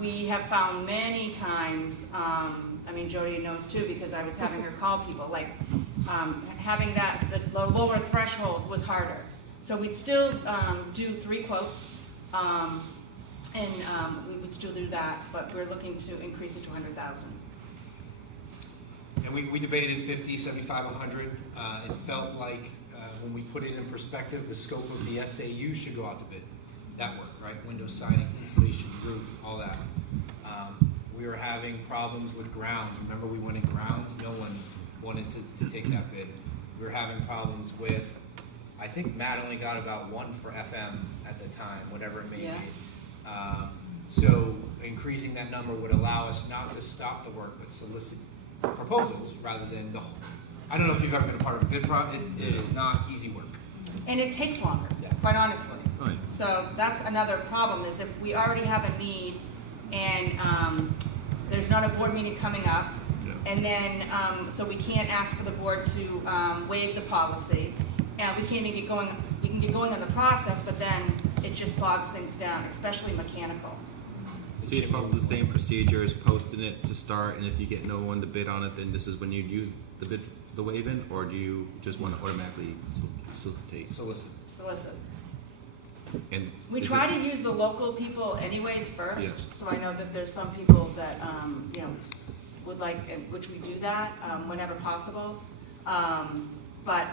We have found many times, Jody knows too, because I was having her call people, like having the lower threshold was harder. So we'd still do 3 quotes, and we would still do that, but we're looking to increase it to 100,000. And we debated 50, 75, 100. It felt like when we put it in perspective, the scope of the SAU should go out to bid. That worked, right? Window signings, installation, roof, all that. We were having problems with grounds. Remember we went in grounds? No one wanted to take that bid. We were having problems with, I think Matt only got about 1 for FM at the time, whatever it may Yeah. be. So increasing that number would allow us not to stop the work, but solicit proposals rather than I don't know if you've ever been a part of a bid process. It is not easy work. And it takes longer, Yeah. quite honestly. Right. So that's another problem, is if we already have a need and there's not a board meeting coming up, Yeah. and then, so we can't ask for the board to waive the policy, and we can't even get going, we can get going on the process, but then it just bogs things down, especially mechanical. So you follow the same procedures, posting it to start, and if you get no one to bid on it, then this is when you'd use the waive-in, or do you just want to automatically solicitate? Solicit. And We is try this- to use the local people anyways first, Yeah. so I know that there's some people that, would like, which we do that whenever possible. But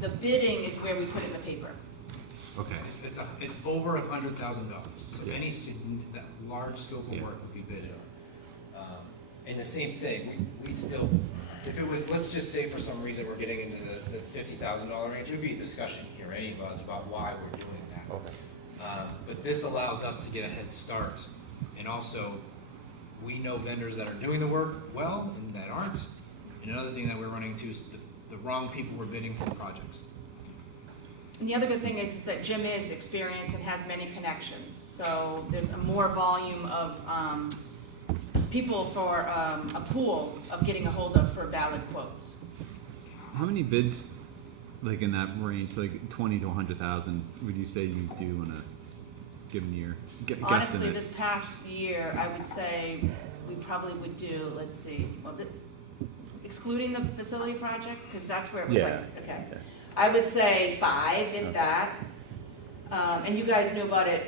the bidding is where we put it in the paper. Okay. It's over $100,000. So Yeah. that large scope of Yeah. work would be bid. And the same thing, we still, if it was, let's just say for some reason we're getting into the $50,000 range, it would be a discussion here, any of us, about why we're doing that. Okay. But this allows us to get a head start. And also, we know vendors that are doing the work well and that aren't. And another thing that we're running into is the wrong people we're bidding for projects. And the other good thing is that Jim is experienced and has many connections. So there's a more volume of people for a pool of getting a hold of for valid quotes. How many bids, like in that range, like 20 to 100,000, would you say you do in a given year? Honestly, Guesstimate. this past year, I would say we probably would do, let's see, excluding the facility project, because that's where it was Yeah. okay. Yeah. I would say 5, if Okay. that. And you guys knew about it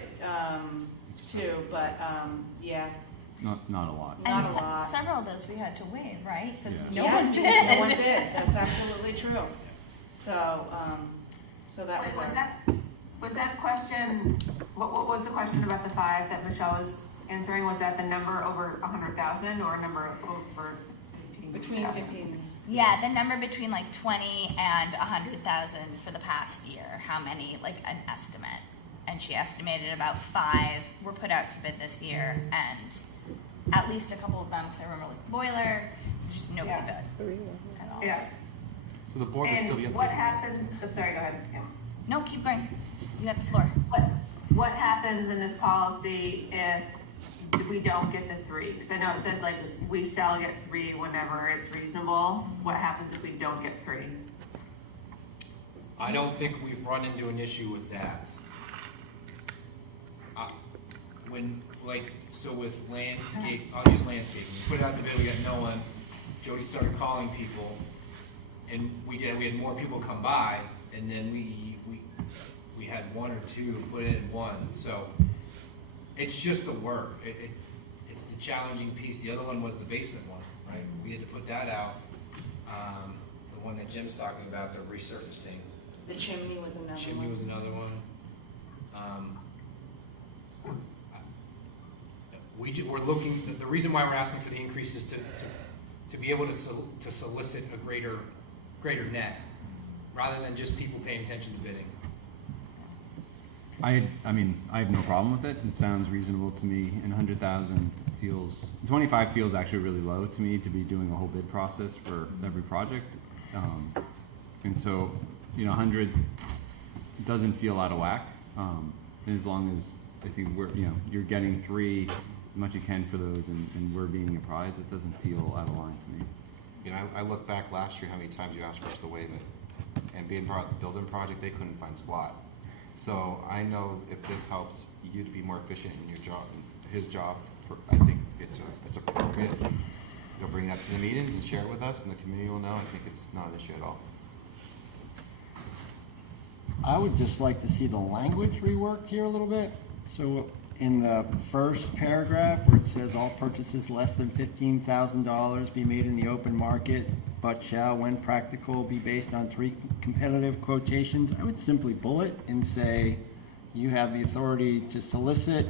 too, but yeah. Not a lot. Not And a lot. several of those we had to waive, right? Because Yeah. no Yes, one because bid. no one bid. That's absolutely true. So, so that Wait, was was it. that question, what was the question about the 5 that Michelle was answering? Was that the number over 100,000 or a number over 15,000? Between 15. Yeah, the number between like 20 and 100,000 for the past year. How many, like an estimate? And she estimated about 5 were put out to bid this year, and at least a couple of them, because I remember like boiler, just nobody Yeah. bid at all. Yeah. So the board will still be And updated. what happens, I'm sorry, go ahead. Yeah. No, keep going. You got the floor. What happens in this policy if we don't get the 3? Because I know it says like we shall get 3 whenever it's reasonable. What happens if we don't get 3? I don't think we've run into an issue with that. So with landscape, I'll use landscaping. We put it out the bid, we got no one. Jody started calling people, and we had more people come by, and then we had 1 or 2 put in 1. So it's just the work. It's the challenging piece. The other one was the basement one, right? We had to put that out. The one that Jim's talking about, the resurfacing. The chimney was another Chimney one. was another one. We're looking, the reason why we're asking for the increase is to be able to solicit a greater net, rather than just people paying attention to bidding. I mean, I have no problem with it. It sounds reasonable to me. And 100,000 feels, 25 feels actually really low to me to be doing a whole bid process for every project. And so, 100 doesn't feel out of whack. And as long as I think you're getting 3 as much as you can for those, and we're being apprised, it doesn't feel out of line to me. I look back last year, how many times you asked for us to waive it. And being part of the building project, they couldn't find squat. So I know if this helps you to be more efficient in your job, his job, I think it's appropriate. You'll bring it up to the meetings and share it with us, and the community will know. I think it's not an issue at all. I would just like to see the language reworked here a little bit. So in the first paragraph where it says all purchases less than $15,000 be made in the open market, but shall, when practical, be based on 3 competitive quotations, I would simply bullet and say you have the authority to solicit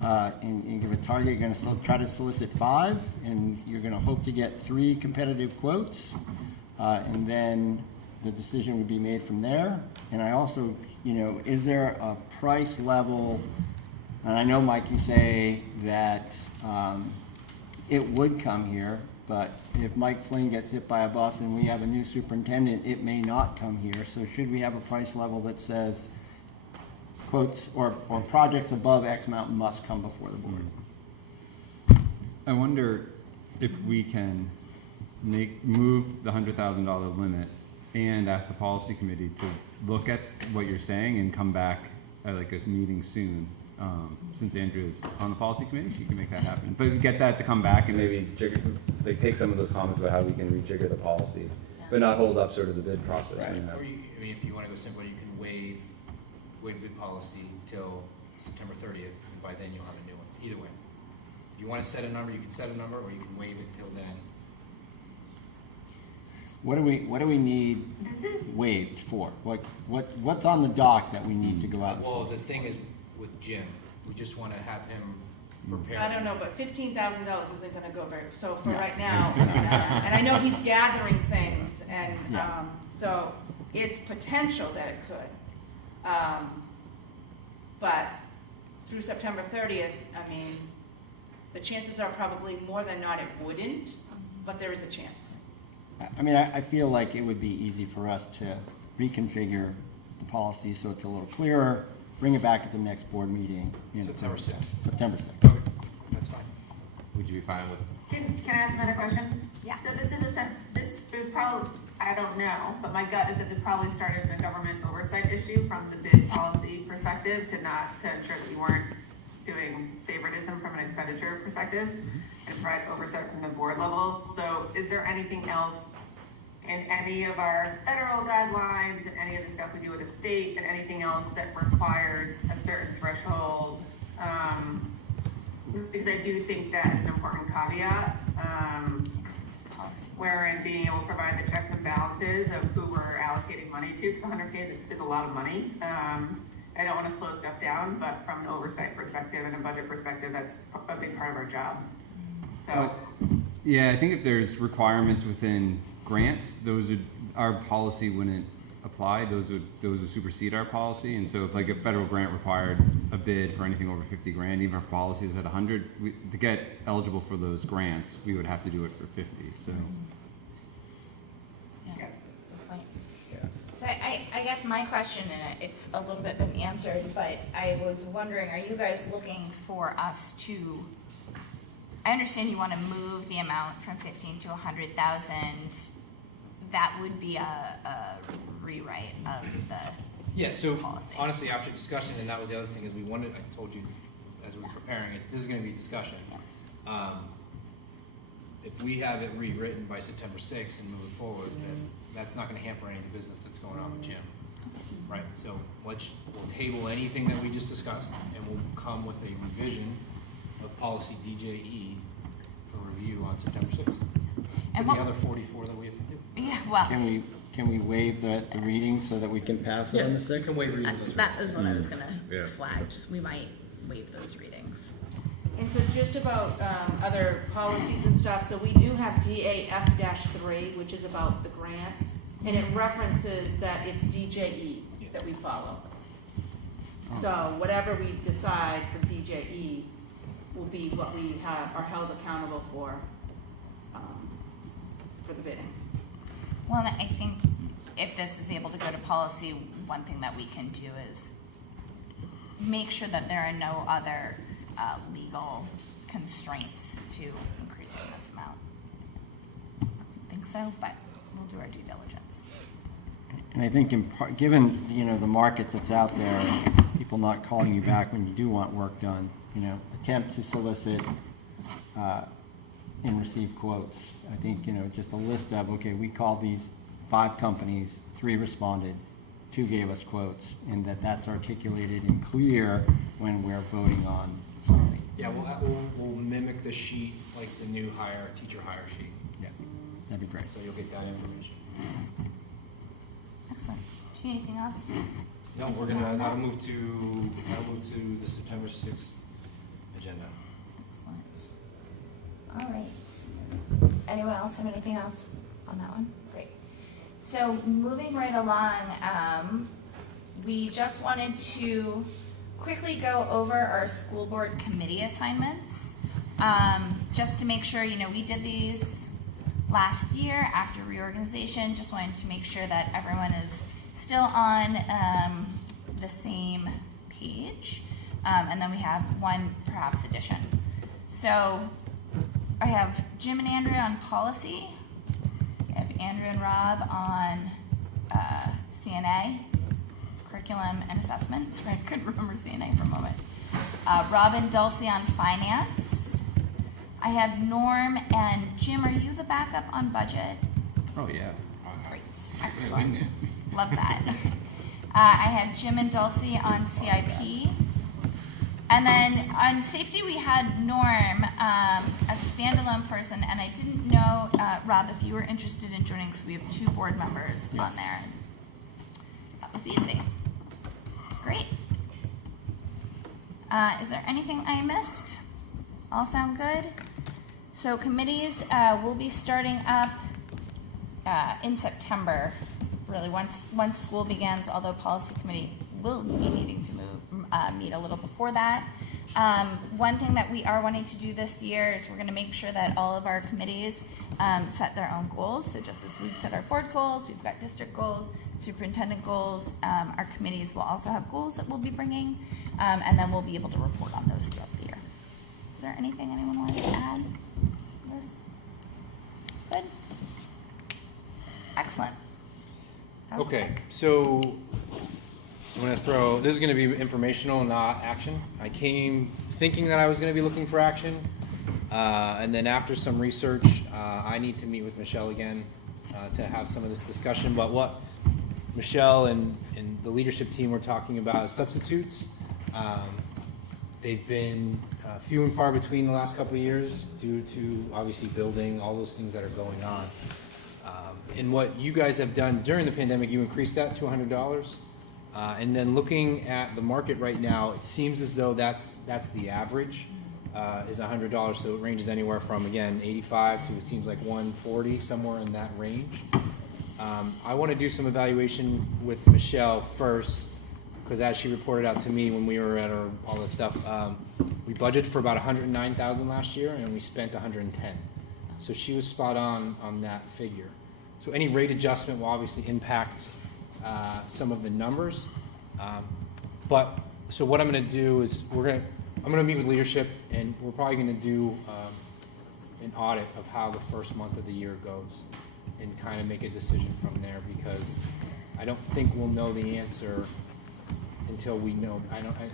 and give a target. You're going to try to solicit 5, and you're going to hope to get 3 competitive quotes, and then the decision would be made from there. And I also, is there a price level? And I know, Mike, you say that it would come here, but if Mike Flynn gets hit by a bus and we have a new superintendent, it may not come here. So should we have a price level that says quotes or projects above X amount must come before the board? I wonder if we can move the $100,000 limit and ask the policy committee to look at what you're saying and come back at like a meeting soon. Since Andrea's on the policy committee, she can make that happen. But get that to come back and maybe take some of those comments about how we can rejigger the policy, but not hold up sort of the bid process. Or if you want to go simple, you can waive bid policy till September 30th, and by then you'll have a new one. Either way, if you want to set a number, you can set a number, or you can waive it till then. What do we need waived for? What's on the dock that we need to go out and Well, the solicit? thing is with Jim, we just want to have him prepare. I don't know, but $15,000 isn't going to go very. So for right now, and I know he's gathering things, and Yeah. so it's potential that it could. But through September 30th, I mean, the chances are probably more than not it wouldn't, but there is a chance. I mean, I feel like it would be easy for us to reconfigure the policy so it's a little clearer, bring it back at the next board meeting. September 6th. September 6th. Okay, that's fine. Would you be fine with? Can I ask another question? Yeah. So this is probably, I don't know, but my gut is that this probably started in a government oversight issue from the bid policy perspective to ensure that you weren't doing favoritism from an expenditure perspective and provide oversight from the board level. So is there anything else in any of our federal guidelines and any of the stuff we do at a state and anything else that requires a certain threshold? Because I do think that is an important caveat, wherein being able to provide the checks and balances of who we're allocating money to, because 100K is a lot of money. I don't want to slow stuff down, but from an oversight perspective and a budget perspective, that's a big part of our job. So, Yeah, I think if there's requirements within grants, our policy wouldn't apply. Those would supersede our policy. And so if like a federal grant required a bid for anything over 50 grand, even if our policy is at 100, to get eligible for those grants, we would have to do it for 50. So. Yeah. Good point. So I guess my question, and it's a little bit been answered, but I was wondering, are you guys looking for us to, I understand you want to move the amount from 15 to 100,000. That would be a rewrite of the Yeah, so policy. honestly, after discussion, and that was the other thing, is we wanted, I told you as we were preparing it, this is gonna be discussion. If we have it rewritten by September 6th and move it forward, then that's not gonna hamper any of the business that's going on with Jim. Right, so we'll table anything that we just discussed, and we'll come with a revision of policy DJE for review on September 6th. And To what- the other 44 that we have to do. Yeah, well, Can we waive the reading so that we can pass it on the 6th? that is what I was gonna Yeah. flag. Just we might waive those readings. And so just about other policies and stuff, so we do have DAF-3, which is about the grants, and it references that it's DJE that we follow. So whatever we decide for DJE will be what we are held accountable for the bidding. Well, and I think if this is able to go to policy, one thing that we can do is make sure that there are no other legal constraints to increasing this amount. I don't think so, but we'll do our due diligence. And I think in part, given, the market that's out there, people not calling you back when you do want work done, attempt to solicit and receive quotes. I think, just a list of, okay, we called these 5 companies, 3 responded, 2 gave us quotes, and that's articulated and clear when we're voting on something. Yeah, we'll mimic the sheet, like the new teacher hire sheet. Yeah, that'd be great. So you'll get that information. Excellent. Do you need anything else? No, we're gonna, that'll move to the September 6th agenda. Excellent. All right. Anyone else have anything else on that one? Great. So moving right along, we just wanted to quickly go over our school board committee assignments, just to make sure, we did these last year after reorganization. Just wanted to make sure that everyone is still on the same page. And then we have one perhaps addition. So I have Jim and Andrew on policy. I have Andrew and Rob on CNA, curriculum and assessment. Sorry, I couldn't remember CNA for a moment. Rob and Dulcie on finance. I have Norm and Jim. Are you the backup on budget? Oh yeah. Great. Excellent. Love that. I have Jim and Dulcie on CIP. And then on safety, we had Norm as a standalone person, and I didn't know, Rob, if you were interested in joining, because we have 2 board members on there. That was easy. Great. Is there anything I missed? All sound good? So committees will be starting up in September, really, once school begins, although policy committee will be needing to meet a little before that. One thing that we are wanting to do this year is we're going to make sure that all of our committees set their own goals. So just as we've set our board goals, we've got district goals, superintendent goals. Our committees will also have goals that we'll be bringing, and then we'll be able to report on those throughout the year. Is there anything anyone wanted to add to this? Good. Excellent. That was Okay, quick. so I'm gonna throw, this is gonna be informational, not action. I came thinking that I was gonna be looking for action, and then after some research, I need to meet with Michelle again to have some of this discussion. But what Michelle and the leadership team were talking about is substitutes. They've been few and far between the last couple of years due to obviously building, all those things that are going on. And what you guys have done during the pandemic, you increased that to $100. And then looking at the market right now, it seems as though that's the average is $100. So it ranges anywhere from, again, 85 to it seems like 140, somewhere in that range. I want to do some evaluation with Michelle first, because as she reported out to me when we were at all that stuff, we budgeted for about $109,000 last year, and we spent $110,000. So she was spot on that figure. So any rate adjustment will obviously impact some of the numbers. But so what I'm going to do is I'm going to meet with leadership, and we're probably going to do an audit of how the first month of the year goes, and kind of make a decision from there, because I don't think we'll know the answer until we know.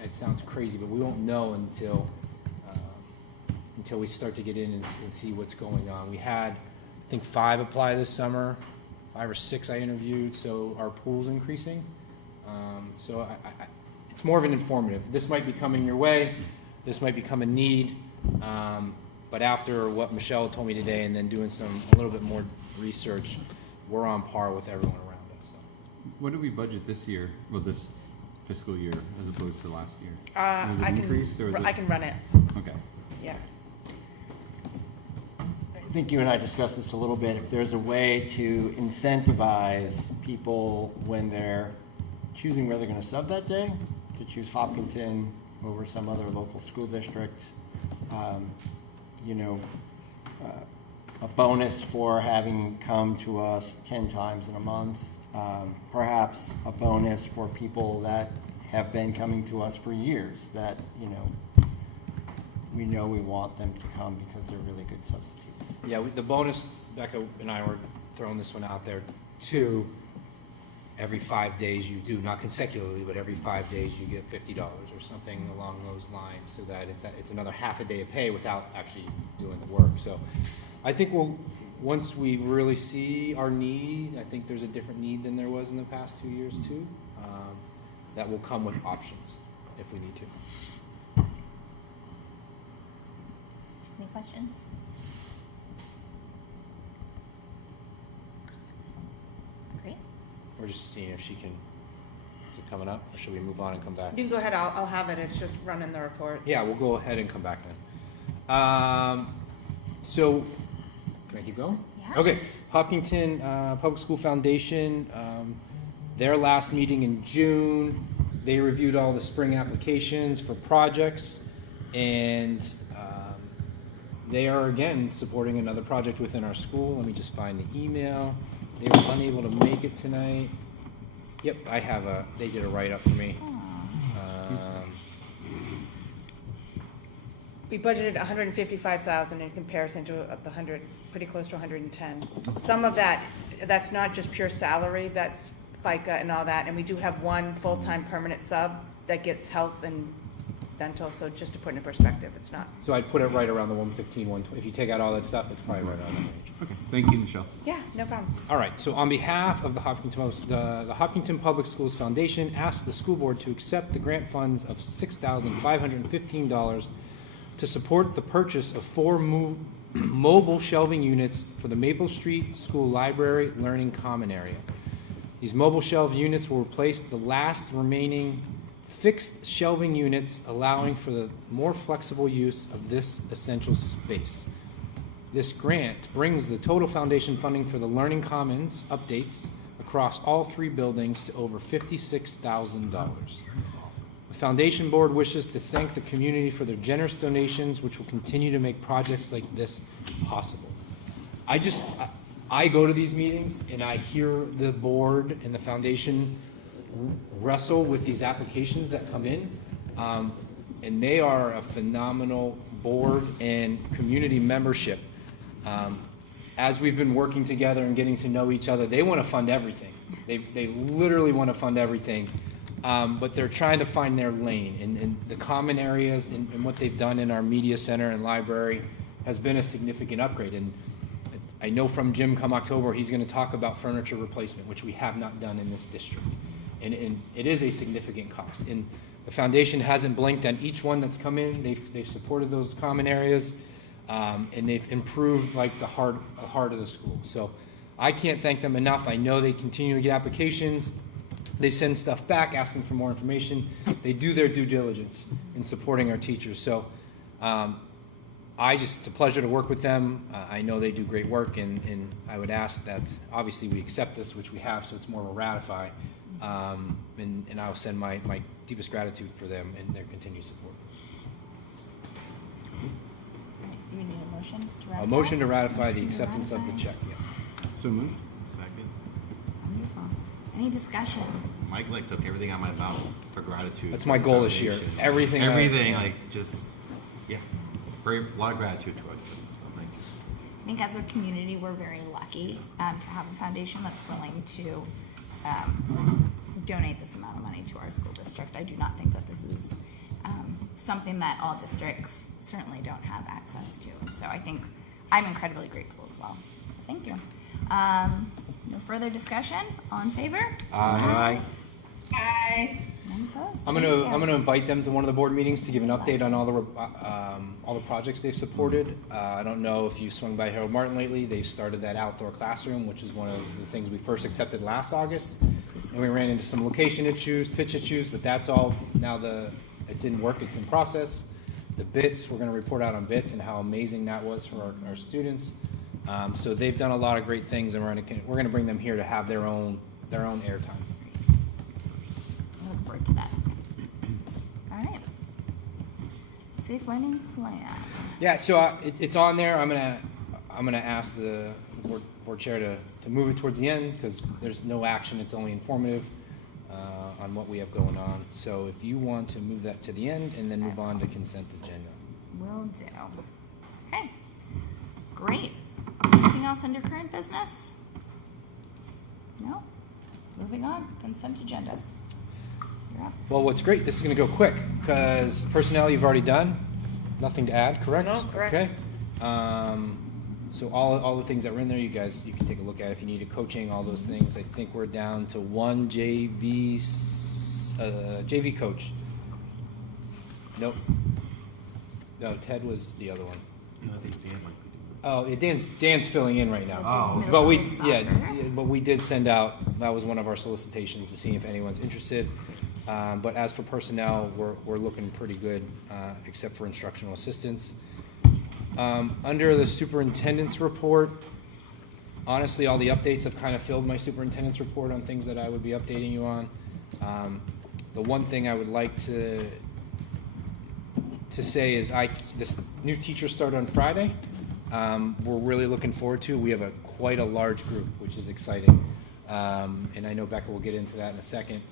It sounds crazy, but we won't know until we start to get in and see what's going on. We had, I think, 5 apply this summer, 5 or 6 I interviewed, so our pool's increasing. So it's more of an informative. This might be coming your way, this might become a need, but after what Michelle told me today and then doing a little bit more research, we're on par with everyone around us. So. What did we budget this year, well, this fiscal year, as opposed to last year? Was it I increased, or is I can run it. Okay. Yeah. I think you and I discussed this a little bit. If there's a way to incentivize people when they're choosing where they're going to sub that day, to choose Hopkinton over some other local school district, a bonus for having come to us 10 times in a month, perhaps a bonus for people that have been coming to us for years, that, we know we want them to come because they're really good substitutes. Yeah, the bonus, Becca and I were throwing this one out there too. Every 5 days you do, not consecutively, but every 5 days you get $50 or something along those lines, so that it's another half a day of pay without actually doing the work. So I think once we really see our need, I think there's a different need than there was in the past 2 years too, that will come with options if we need to. Any questions? Great. We're just seeing if she can, is it coming up, or should we move on and come back? You can go ahead, I'll have it, it's just running the report. Yeah, we'll go ahead and come back then. So, can I keep going? Yeah. Okay, Hopkinton Public School Foundation, their last meeting in June, they reviewed all the spring applications for projects, and they are again supporting another project within our school. Let me just find the email. They were unable to make it tonight. Yep, they did a write-up for me. We budgeted $155,000 in comparison to the 100, pretty close to 110. Some of that's not just pure salary, that's FICA and all that, and we do have one full-time permanent sub that gets health and dental, so just to put it in perspective, it's not. So I'd put it right around the 115, 120. If you take out all that stuff, it's probably right around that range. Okay, thank you, Michelle. Yeah, no problem. All right, so on behalf of the Hopkinton Public Schools Foundation asks the school board to accept the grant funds of $6,515 to support the purchase of 4 mobile shelving units for the Maple Street School Library Learning Common Area. These mobile shelf units will replace the last remaining fixed shelving units, allowing for the more flexible use of this essential space. This grant brings the total foundation funding for the Learning Commons updates across all 3 buildings to over $56,000. The Foundation Board wishes to thank the community for their generous donations, which will continue to make projects like this possible. I go to these meetings and I hear the board and the foundation wrestle with these applications that come in. And they are a phenomenal board and community membership. As we've been working together and getting to know each other, they want to fund everything. They literally want to fund everything. But they're trying to find their lane. And the common areas and what they've done in our media center and library has been a significant upgrade. And I know from Jim come October, he's going to talk about furniture replacement, which we have not done in this district. And it is a significant cost. And the foundation hasn't blinked on each one that's come in. They've supported those common areas, and they've improved like the heart of the school. So I can't thank them enough. I know they continue to get applications. They send stuff back asking for more information. They do their due diligence in supporting our teachers. So it's a pleasure to work with them. I know they do great work, and I would ask that obviously we accept this, which we have, so it's more of a ratify. And I'll send my deepest gratitude for them and their continued support. Do we need a motion to ratify? A motion to ratify the acceptance of the check, yeah. So moved. Second. Wonderful. Any discussion? Mike like took everything out of my mouth for gratitude. That's for my the goal this year. foundation. Everything, Yeah, a lot of gratitude towards them. So thank you. I think as a community, we're very lucky to have a foundation that's willing to donate this amount of money to our school district. I do not think that this is something that all districts certainly don't have access to. So I think I'm incredibly grateful as well. Thank you. No further discussion? All in favor? Aye. Aye. None opposed? I'm Thank you. gonna invite them to one of the board meetings to give an update on all the projects they've supported. I don't know if you swung by Harold Martin lately. They've started that outdoor classroom, which is one of the things we first accepted last August. And we ran into some location issues, pitch issues, but that's all now it's in work, it's in process. The bits, we're gonna report out on bits and how amazing that was for our students. So they've done a lot of great things, and we're gonna bring them here to have their own airtime. I look forward to that. All right. Safe learning plan. Yeah, so it's on there. I'm gonna ask the board chair to move it towards the end because there's no action. It's only informative on what we have going on. So if you want to move that to the end and then move on to consent agenda. Will do. Okay. Great. Anything else under current business? No? Moving on. Consent agenda. You're up. Well, what's great, this is going to go quick because personnel you've already done. Nothing to add, correct? No, correct. Okay. So all the things that were in there, you can take a look at if you needed coaching, all those things. I think we're down to one JV coach. Nope. No, Ted was the other one. I think Dan might be doing Oh, yeah, Dan's filling in right now. Oh. But we, Middle yeah, school soccer. but we did send out, that was one of our solicitations to see if anyone's interested. But as for personnel, we're looking pretty good, except for instructional assistants. Under the superintendent's report, honestly, all the updates have kind of filled my superintendent's report on things that I would be updating you on. The one thing I would like to say is this new teacher start on Friday. We're really looking forward to. We have quite a large group, which is exciting. And I know Becca will get into that in a second.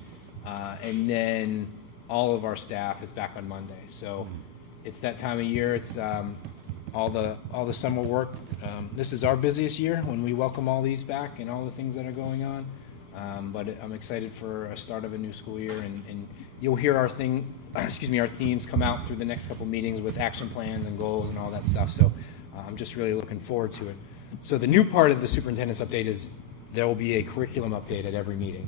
And then all of our staff is back on Monday. So it's that time of year. It's all the summer work. This is our busiest year when we welcome all these back and all the things that are going on. But I'm excited for a start of a new school year, and you'll hear our themes come out through the next couple meetings with action plans and goals and all that stuff. So I'm just really looking forward to it. So the new part of the superintendent's update is there will be a curriculum update at every meeting.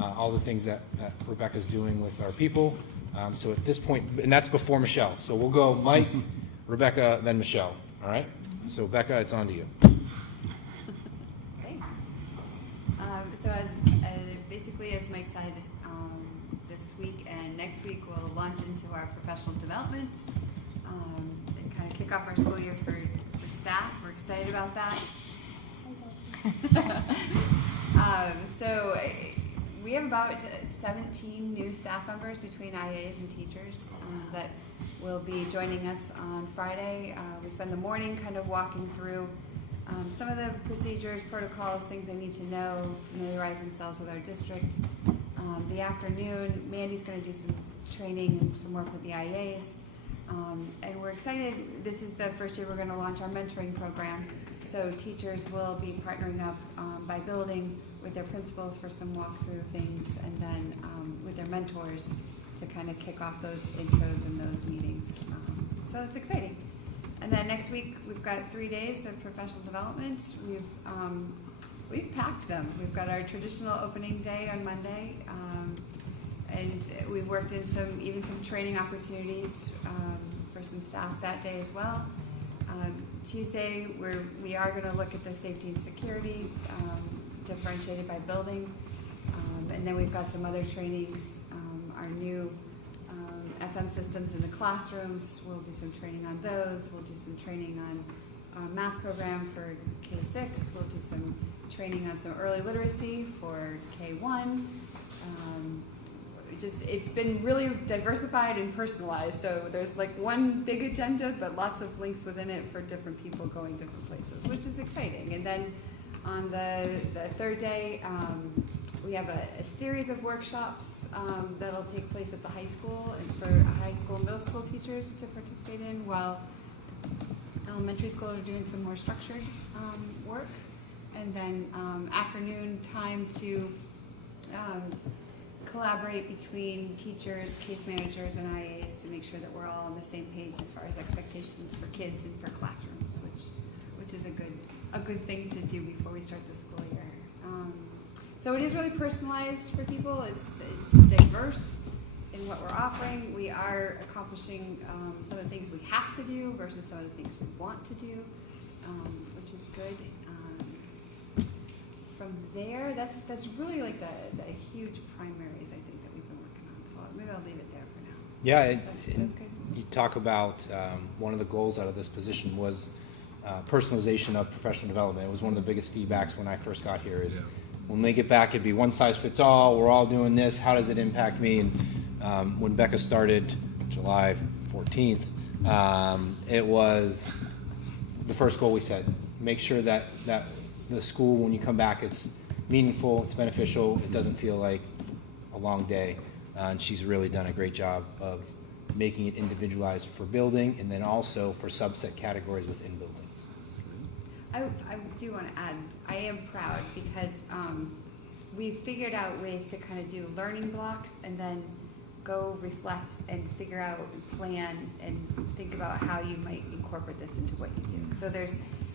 All the things that Rebecca's doing with our people. So at this point, and that's before Michelle. So we'll go Mike, Rebecca, then Michelle. All right? So Becca, it's on to you. Thanks. So basically, as Mike said, this week and next week we'll launch into our professional development and kind of kick off our school year for staff. We're excited about that. We have about 17 new staff members between IAs and teachers that will be joining us on Friday. We spend the morning kind of walking through some of the procedures, protocols, things they need to know, familiarize themselves with our district. The afternoon, Mandy's going to do some training and some work with the IAs. And we're excited. This is the first year we're going to launch our mentoring program. So teachers will be partnering up by building with their principals for some walkthrough things, and then with their mentors to kind of kick off those intros and those meetings. So it's exciting. And then next week we've got 3 days of professional development. We've packed them. We've got our traditional opening day on Monday, and we've worked in some training opportunities for some staff that day as well. Tuesday we are going to look at the safety and security differentiated by building, and then we've got some other trainings. Our new FM systems in the classrooms. We'll do some training on those. We'll do some training on our math program for K6. We'll do some training on some early literacy for K1. It's been really diversified and personalized. So there's like one big agenda, but lots of links within it for different people going different places, which is exciting. And then on the third day, we have a series of workshops that'll take place at the high school and for high school and middle school teachers to participate in, while elementary school are doing some more structured work. And then afternoon time to collaborate between teachers, case managers, and IAs to make sure that we're all on the same page as far as expectations for kids and for classrooms, which is a good thing to do before we start the school year. So it is really personalized for people. It's diverse in what we're offering. We are accomplishing some of the things we have to do versus some of the things we want to do, which is good. From there, that's really like the huge primaries I think that we've been working on. So maybe I'll leave it there for now. Yeah, That's good. you talk about one of the goals out of this position was personalization of professional development. It was one of the biggest feedbacks when I first got here is when they get back, it'd be one size fits all. We're all doing this. How does it impact me? And when Becca started July 14th, it was the first goal we set. Make sure that the school, when you come back, it's meaningful, it's beneficial, it doesn't feel like a long day. And she's really done a great job of making it individualized for building and then also for subset categories within buildings. I do want to add, I am proud because we've figured out ways to kind of do learning blocks and then go reflect and figure out and plan and think about how you might incorporate this into what you do. So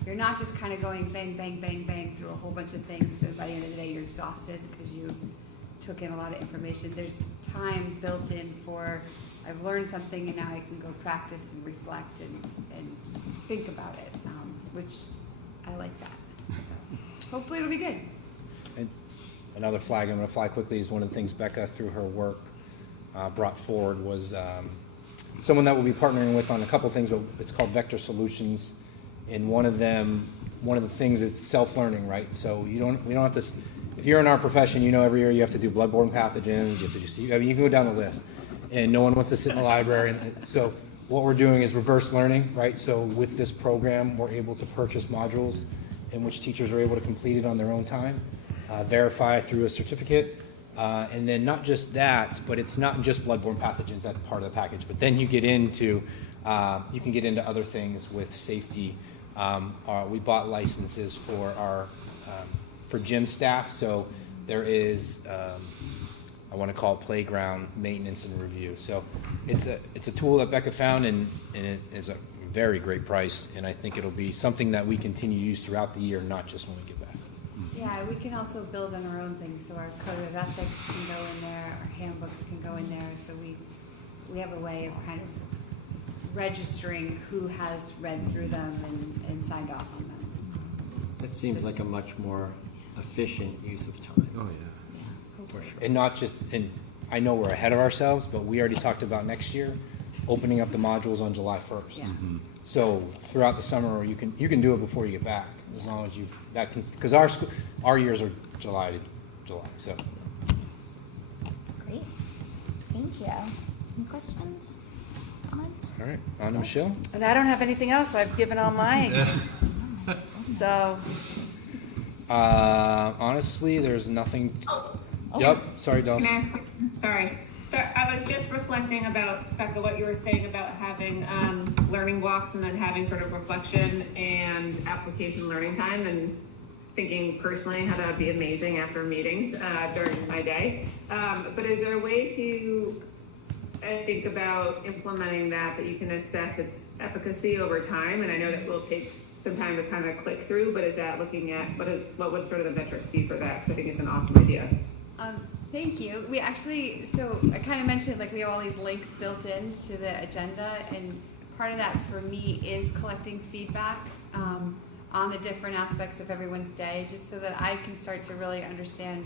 you're not just kind of going bang, bang, bang, bang through a whole bunch of things, and by the end of the day you're exhausted because you took in a lot of information. There's time built in for, I've learned something and now I can go practice and reflect and think about it, which I like that. So hopefully it'll be good. And another flag I'm going to fly quickly is one of the things Becca, through her work, brought forward was someone that we'll be partnering with on a couple things, but it's called Vector Solutions. And one of the things is self-learning, right? So we don't have to, if you're in our profession, you know every year you have to do bloodborne pathogens, you have to do, I mean, you can go down the list. And no one wants to sit in the library. And so what we're doing is reverse learning, right? So with this program, we're able to purchase modules in which teachers are able to complete it on their own time, verify through a certificate, and then not just that, but it's not just bloodborne pathogens, that's part of the package. But then you get into, you can get into other things with safety. We bought licenses for for gym staff, so there is, I want to call it playground maintenance and review. So it's a tool that Becca found, and it is a very great price, and I think it'll be something that we continue to use throughout the year, not just when we get back. Yeah, we can also build on our own things. So our code of ethics can go in there, our handbooks can go in there. So we have a way of kind of registering who has read through them and signed off on them. That seems like a much more efficient use of time. Oh, yeah. For sure. And not just, and I know we're ahead of ourselves, but we already talked about next year opening up the modules on July 1st. Yeah. Mm-hmm. So throughout the summer, you can do it before you get back, as long as because our years are July to July. So Great. Thank you. Any questions? Comments? all right, on to Michelle. And I don't have anything else. I've given all my So, Honestly, there's nothing. Yep. Sorry, Dos. Can I ask a question? Sorry. So I was just reflecting about, Becca, what you were saying about having learning blocks and then having sort of reflection and application learning time, and thinking personally how that would be amazing after meetings during my day. But is there a way to think about implementing that you can assess its efficacy over time? And I know that will take some time to kind of click through, but is that looking at what would sort of the metrics be for that? Because I think it's an awesome idea. Thank you. We actually, so I kind of mentioned like we have all these links built into the agenda, and part of that for me is collecting feedback on the different aspects of everyone's day, just so that I can start to really understand,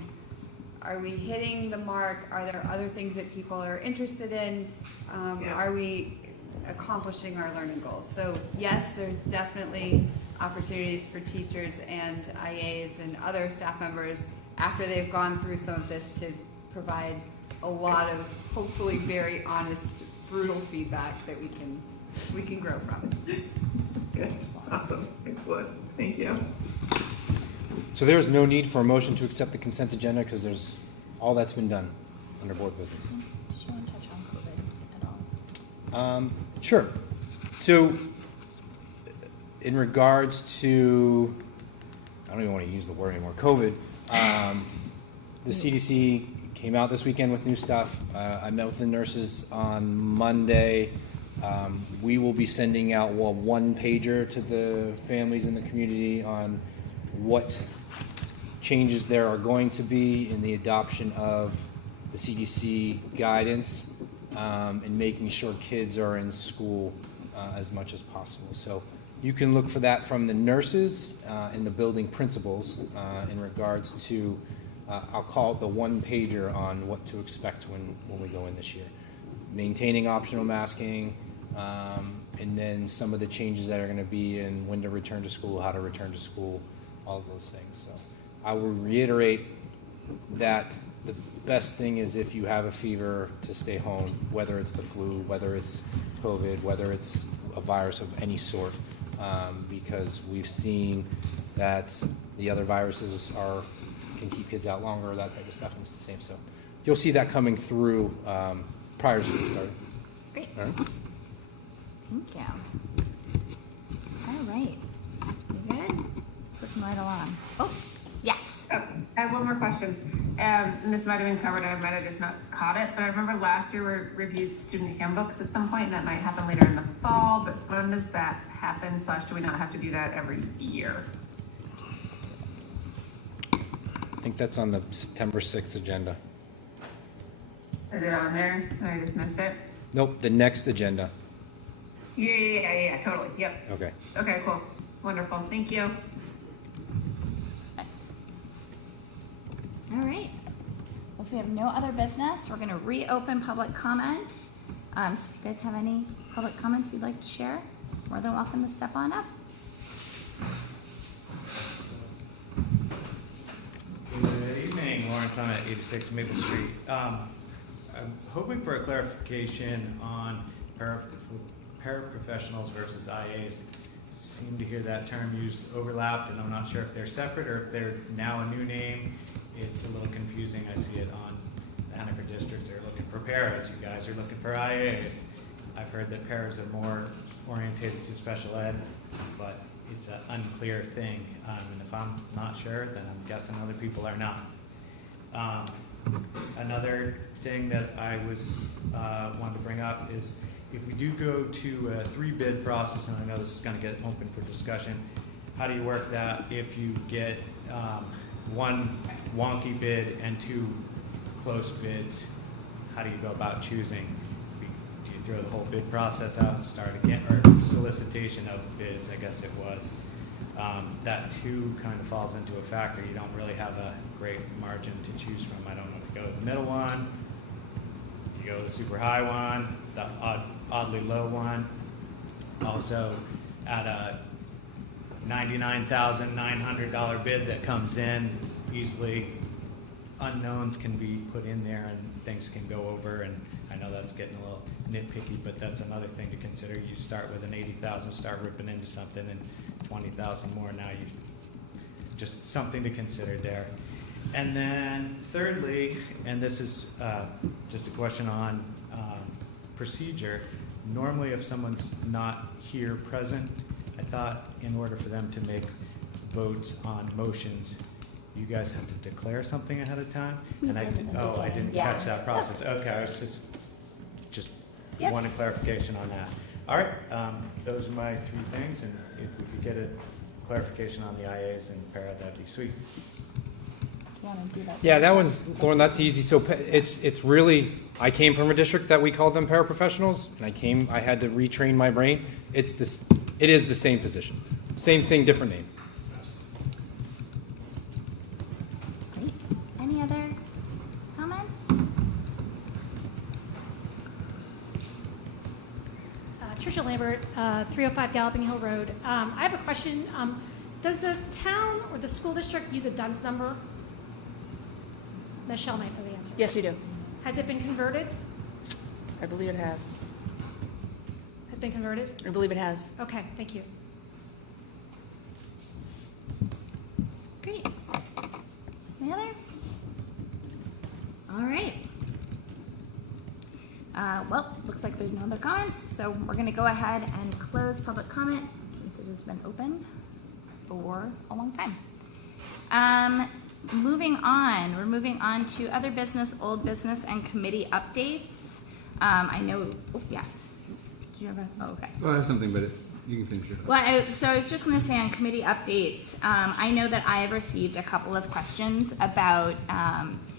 are we hitting the mark? Are there other things that people are interested in? Are we accomplishing our learning goals? So yes, there's definitely opportunities for teachers and IAs and other staff members after they've gone through some of this to provide a lot of hopefully very honest, brutal feedback that we can grow from. Good. Awesome. Excellent. Thank you. So there's no need for a motion to accept the consent agenda because there's all that's been done under board business. Did you want to touch on COVID at all? Sure. So in regards to, I don't even want to use the word anymore, COVID, the CDC came out this weekend with new stuff. I met with the nurses on Monday. We will be sending out a one-pager to the families in the community on what changes there are going to be in the adoption of the CDC guidance and making sure kids are in school as much as possible. So you can look for that from the nurses and the building principals in regards to, I'll call it the one-pager on what to expect when we go in this year. Maintaining optional masking, and then some of the changes that are going to be in when to return to school, how to return to school, all of those things. So I will reiterate that the best thing is if you have a fever to stay home, whether it's the flu, whether it's COVID, whether it's a virus of any sort, because we've seen that the other viruses can keep kids out longer, that type of stuff, and it's the same. So you'll see that coming through prior to school starting. Great. All right. Thank you. All right. You good? Looking right along. Oh, yes. Oh, I have one more question. And this might have been covered, I might have just not caught it, but I remember last year we reviewed student handbooks at some point, and that might happen later in the fall, but when does that happen, / do we not have to do that every year? I think that's on the September 6th agenda. Is it on there? I just missed it? Nope, the next agenda. Yeah, totally, yep. Okay. Okay, cool, wonderful, thank you. All right. If we have no other business, we're going to reopen public comment. So if you guys have any public comments you'd like to share, more than welcome to step on up. Good evening, Lauren Tom at 86 Maple Street. I'm hoping for a clarification on paraprofessionals versus IAs. Seem to hear that term used overlapped, and I'm not sure if they're separate or if they're now a new name. It's a little confusing. I see it on the Henniker districts. They're looking for paras. You guys are looking for IAs. I've heard that paras are more orientated to special ed, but it's an unclear thing. And if I'm not sure, then I'm guessing other people are not. Another thing that I wanted to bring up is if we do go to a 3-bid process, and I know this is going to get open for discussion, how do you work that if you get one wonky bid and 2 close bids? How do you go about choosing? Do you throw the whole bid process out and start again, or solicitation of bids, I guess it was? That too kind of falls into a factor. You don't really have a great margin to choose from. I don't know if you go with the middle one, you go with the super high one, the oddly low one. Also, at a $99,900 bid that comes in, easily unknowns can be put in there and things can go over, and I know that's getting a little nitpicky, but that's another thing to consider. You start with an $80,000, start ripping into something, and 20,000 more. Now you just something to consider there. And then thirdly, and this is just a question on procedure. Normally, if someone's not here present, I thought in order for them to make votes on motions, you guys have to declare something ahead of time. And I didn't catch that process. Okay, I was just Yep. wanted clarification on that. All right, those are my 3 things, and if we could get a clarification on the IAs and para, that'd be sweet. Do you want to do that? Yeah, that one's, Lauren, that's easy. So it's really, I came from a district that we called them paraprofessionals, and I had to retrain my brain. It is the same position. Same thing, different name. Great. Any other comments? Tricia Lambert, 305 Galloping Hill Road. I have a question. Does the town or the school district use a DUNS number? Michelle might know the answer. Yes, we do. Has it been converted? I believe it has. Has been converted? I believe it has. Okay, thank you. Great. Any other? All right. Well, looks like there's no other comments, so we're going to go ahead and close public comment since it has been open for a long time. Moving on, we're moving on to other business, old business, and committee updates. I know, yes. Do you have a, okay. Well, I have something, but you can finish it. Well, so I was just going to say on committee updates, I know that I have received a couple of questions about,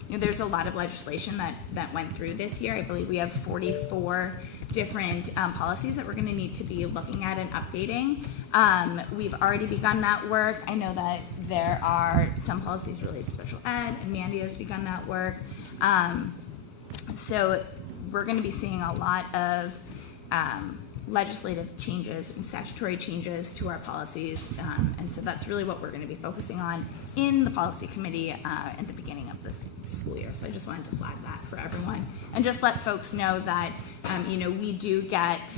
there's a lot of legislation that went through this year. I believe we have 44 different policies that we're going to need to be looking at and updating. We've already begun that work. I know that there are some policies related to special ed, and Mandy has begun that work. So we're going to be seeing a lot of legislative changes and statutory changes to our policies, and so that's really what we're going to be focusing on in the policy committee at the beginning of this school year. So I just wanted to flag that for everyone and just let folks know that we do get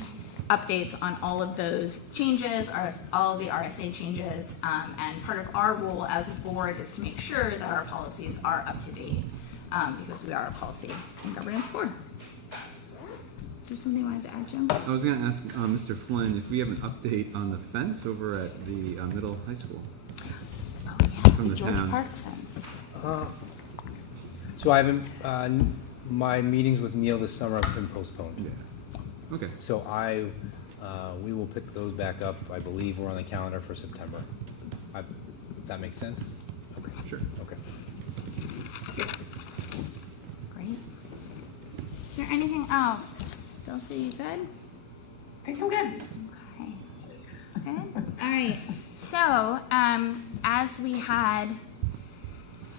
updates on all of those changes, all of the RSA changes, and part of our role as a board is to make sure that our policies are up to date because we are a policy and governance board. Is there something you wanted to add, Jim? I was going to ask Mr. Flynn if we have an update on the fence over at the middle high school. Oh yeah, From the George town. Park fence. So I haven't, my meetings with Neil this summer have been postponed. Yeah. Okay. So we will pick those back up. I believe we're on the calendar for September. That makes sense? Okay. Sure. Okay. Great. Is there anything else? Dulcie, you good? I think I'm good. Okay. Good. All right. So, as we had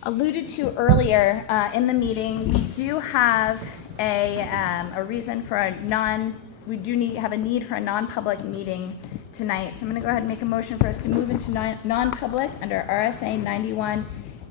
alluded to earlier in the meeting, we do have a reason for we do have a need for a non-public meeting tonight. So I'm going to go ahead and make a motion for us to move into non-public under RSA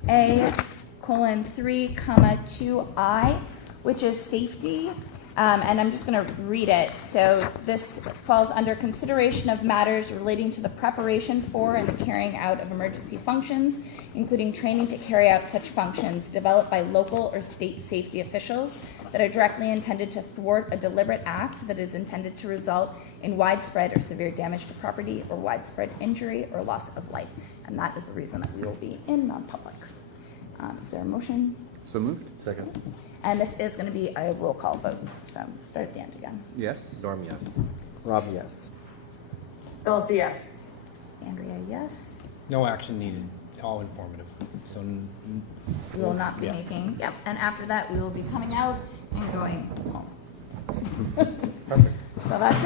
91A:3, 2I, which is safety. And I'm just going to read it. So this falls under consideration of matters relating to the preparation for and the carrying out of emergency functions, including training to carry out such functions developed by local or state safety officials that are directly intended to thwart a deliberate act that is intended to result in widespread or severe damage to property or widespread injury or loss of life. And that is the reason that we will be in non-public. Is there a motion? So moved. Second. And this is going to be a roll call vote. So start at the end again. Yes. Norm, yes. Rob, yes. Dulcie, yes. Andrea, yes. No action needed. All informative. So We will not be making, yep. And after that, we will be coming out and going home. perfect. So that's it.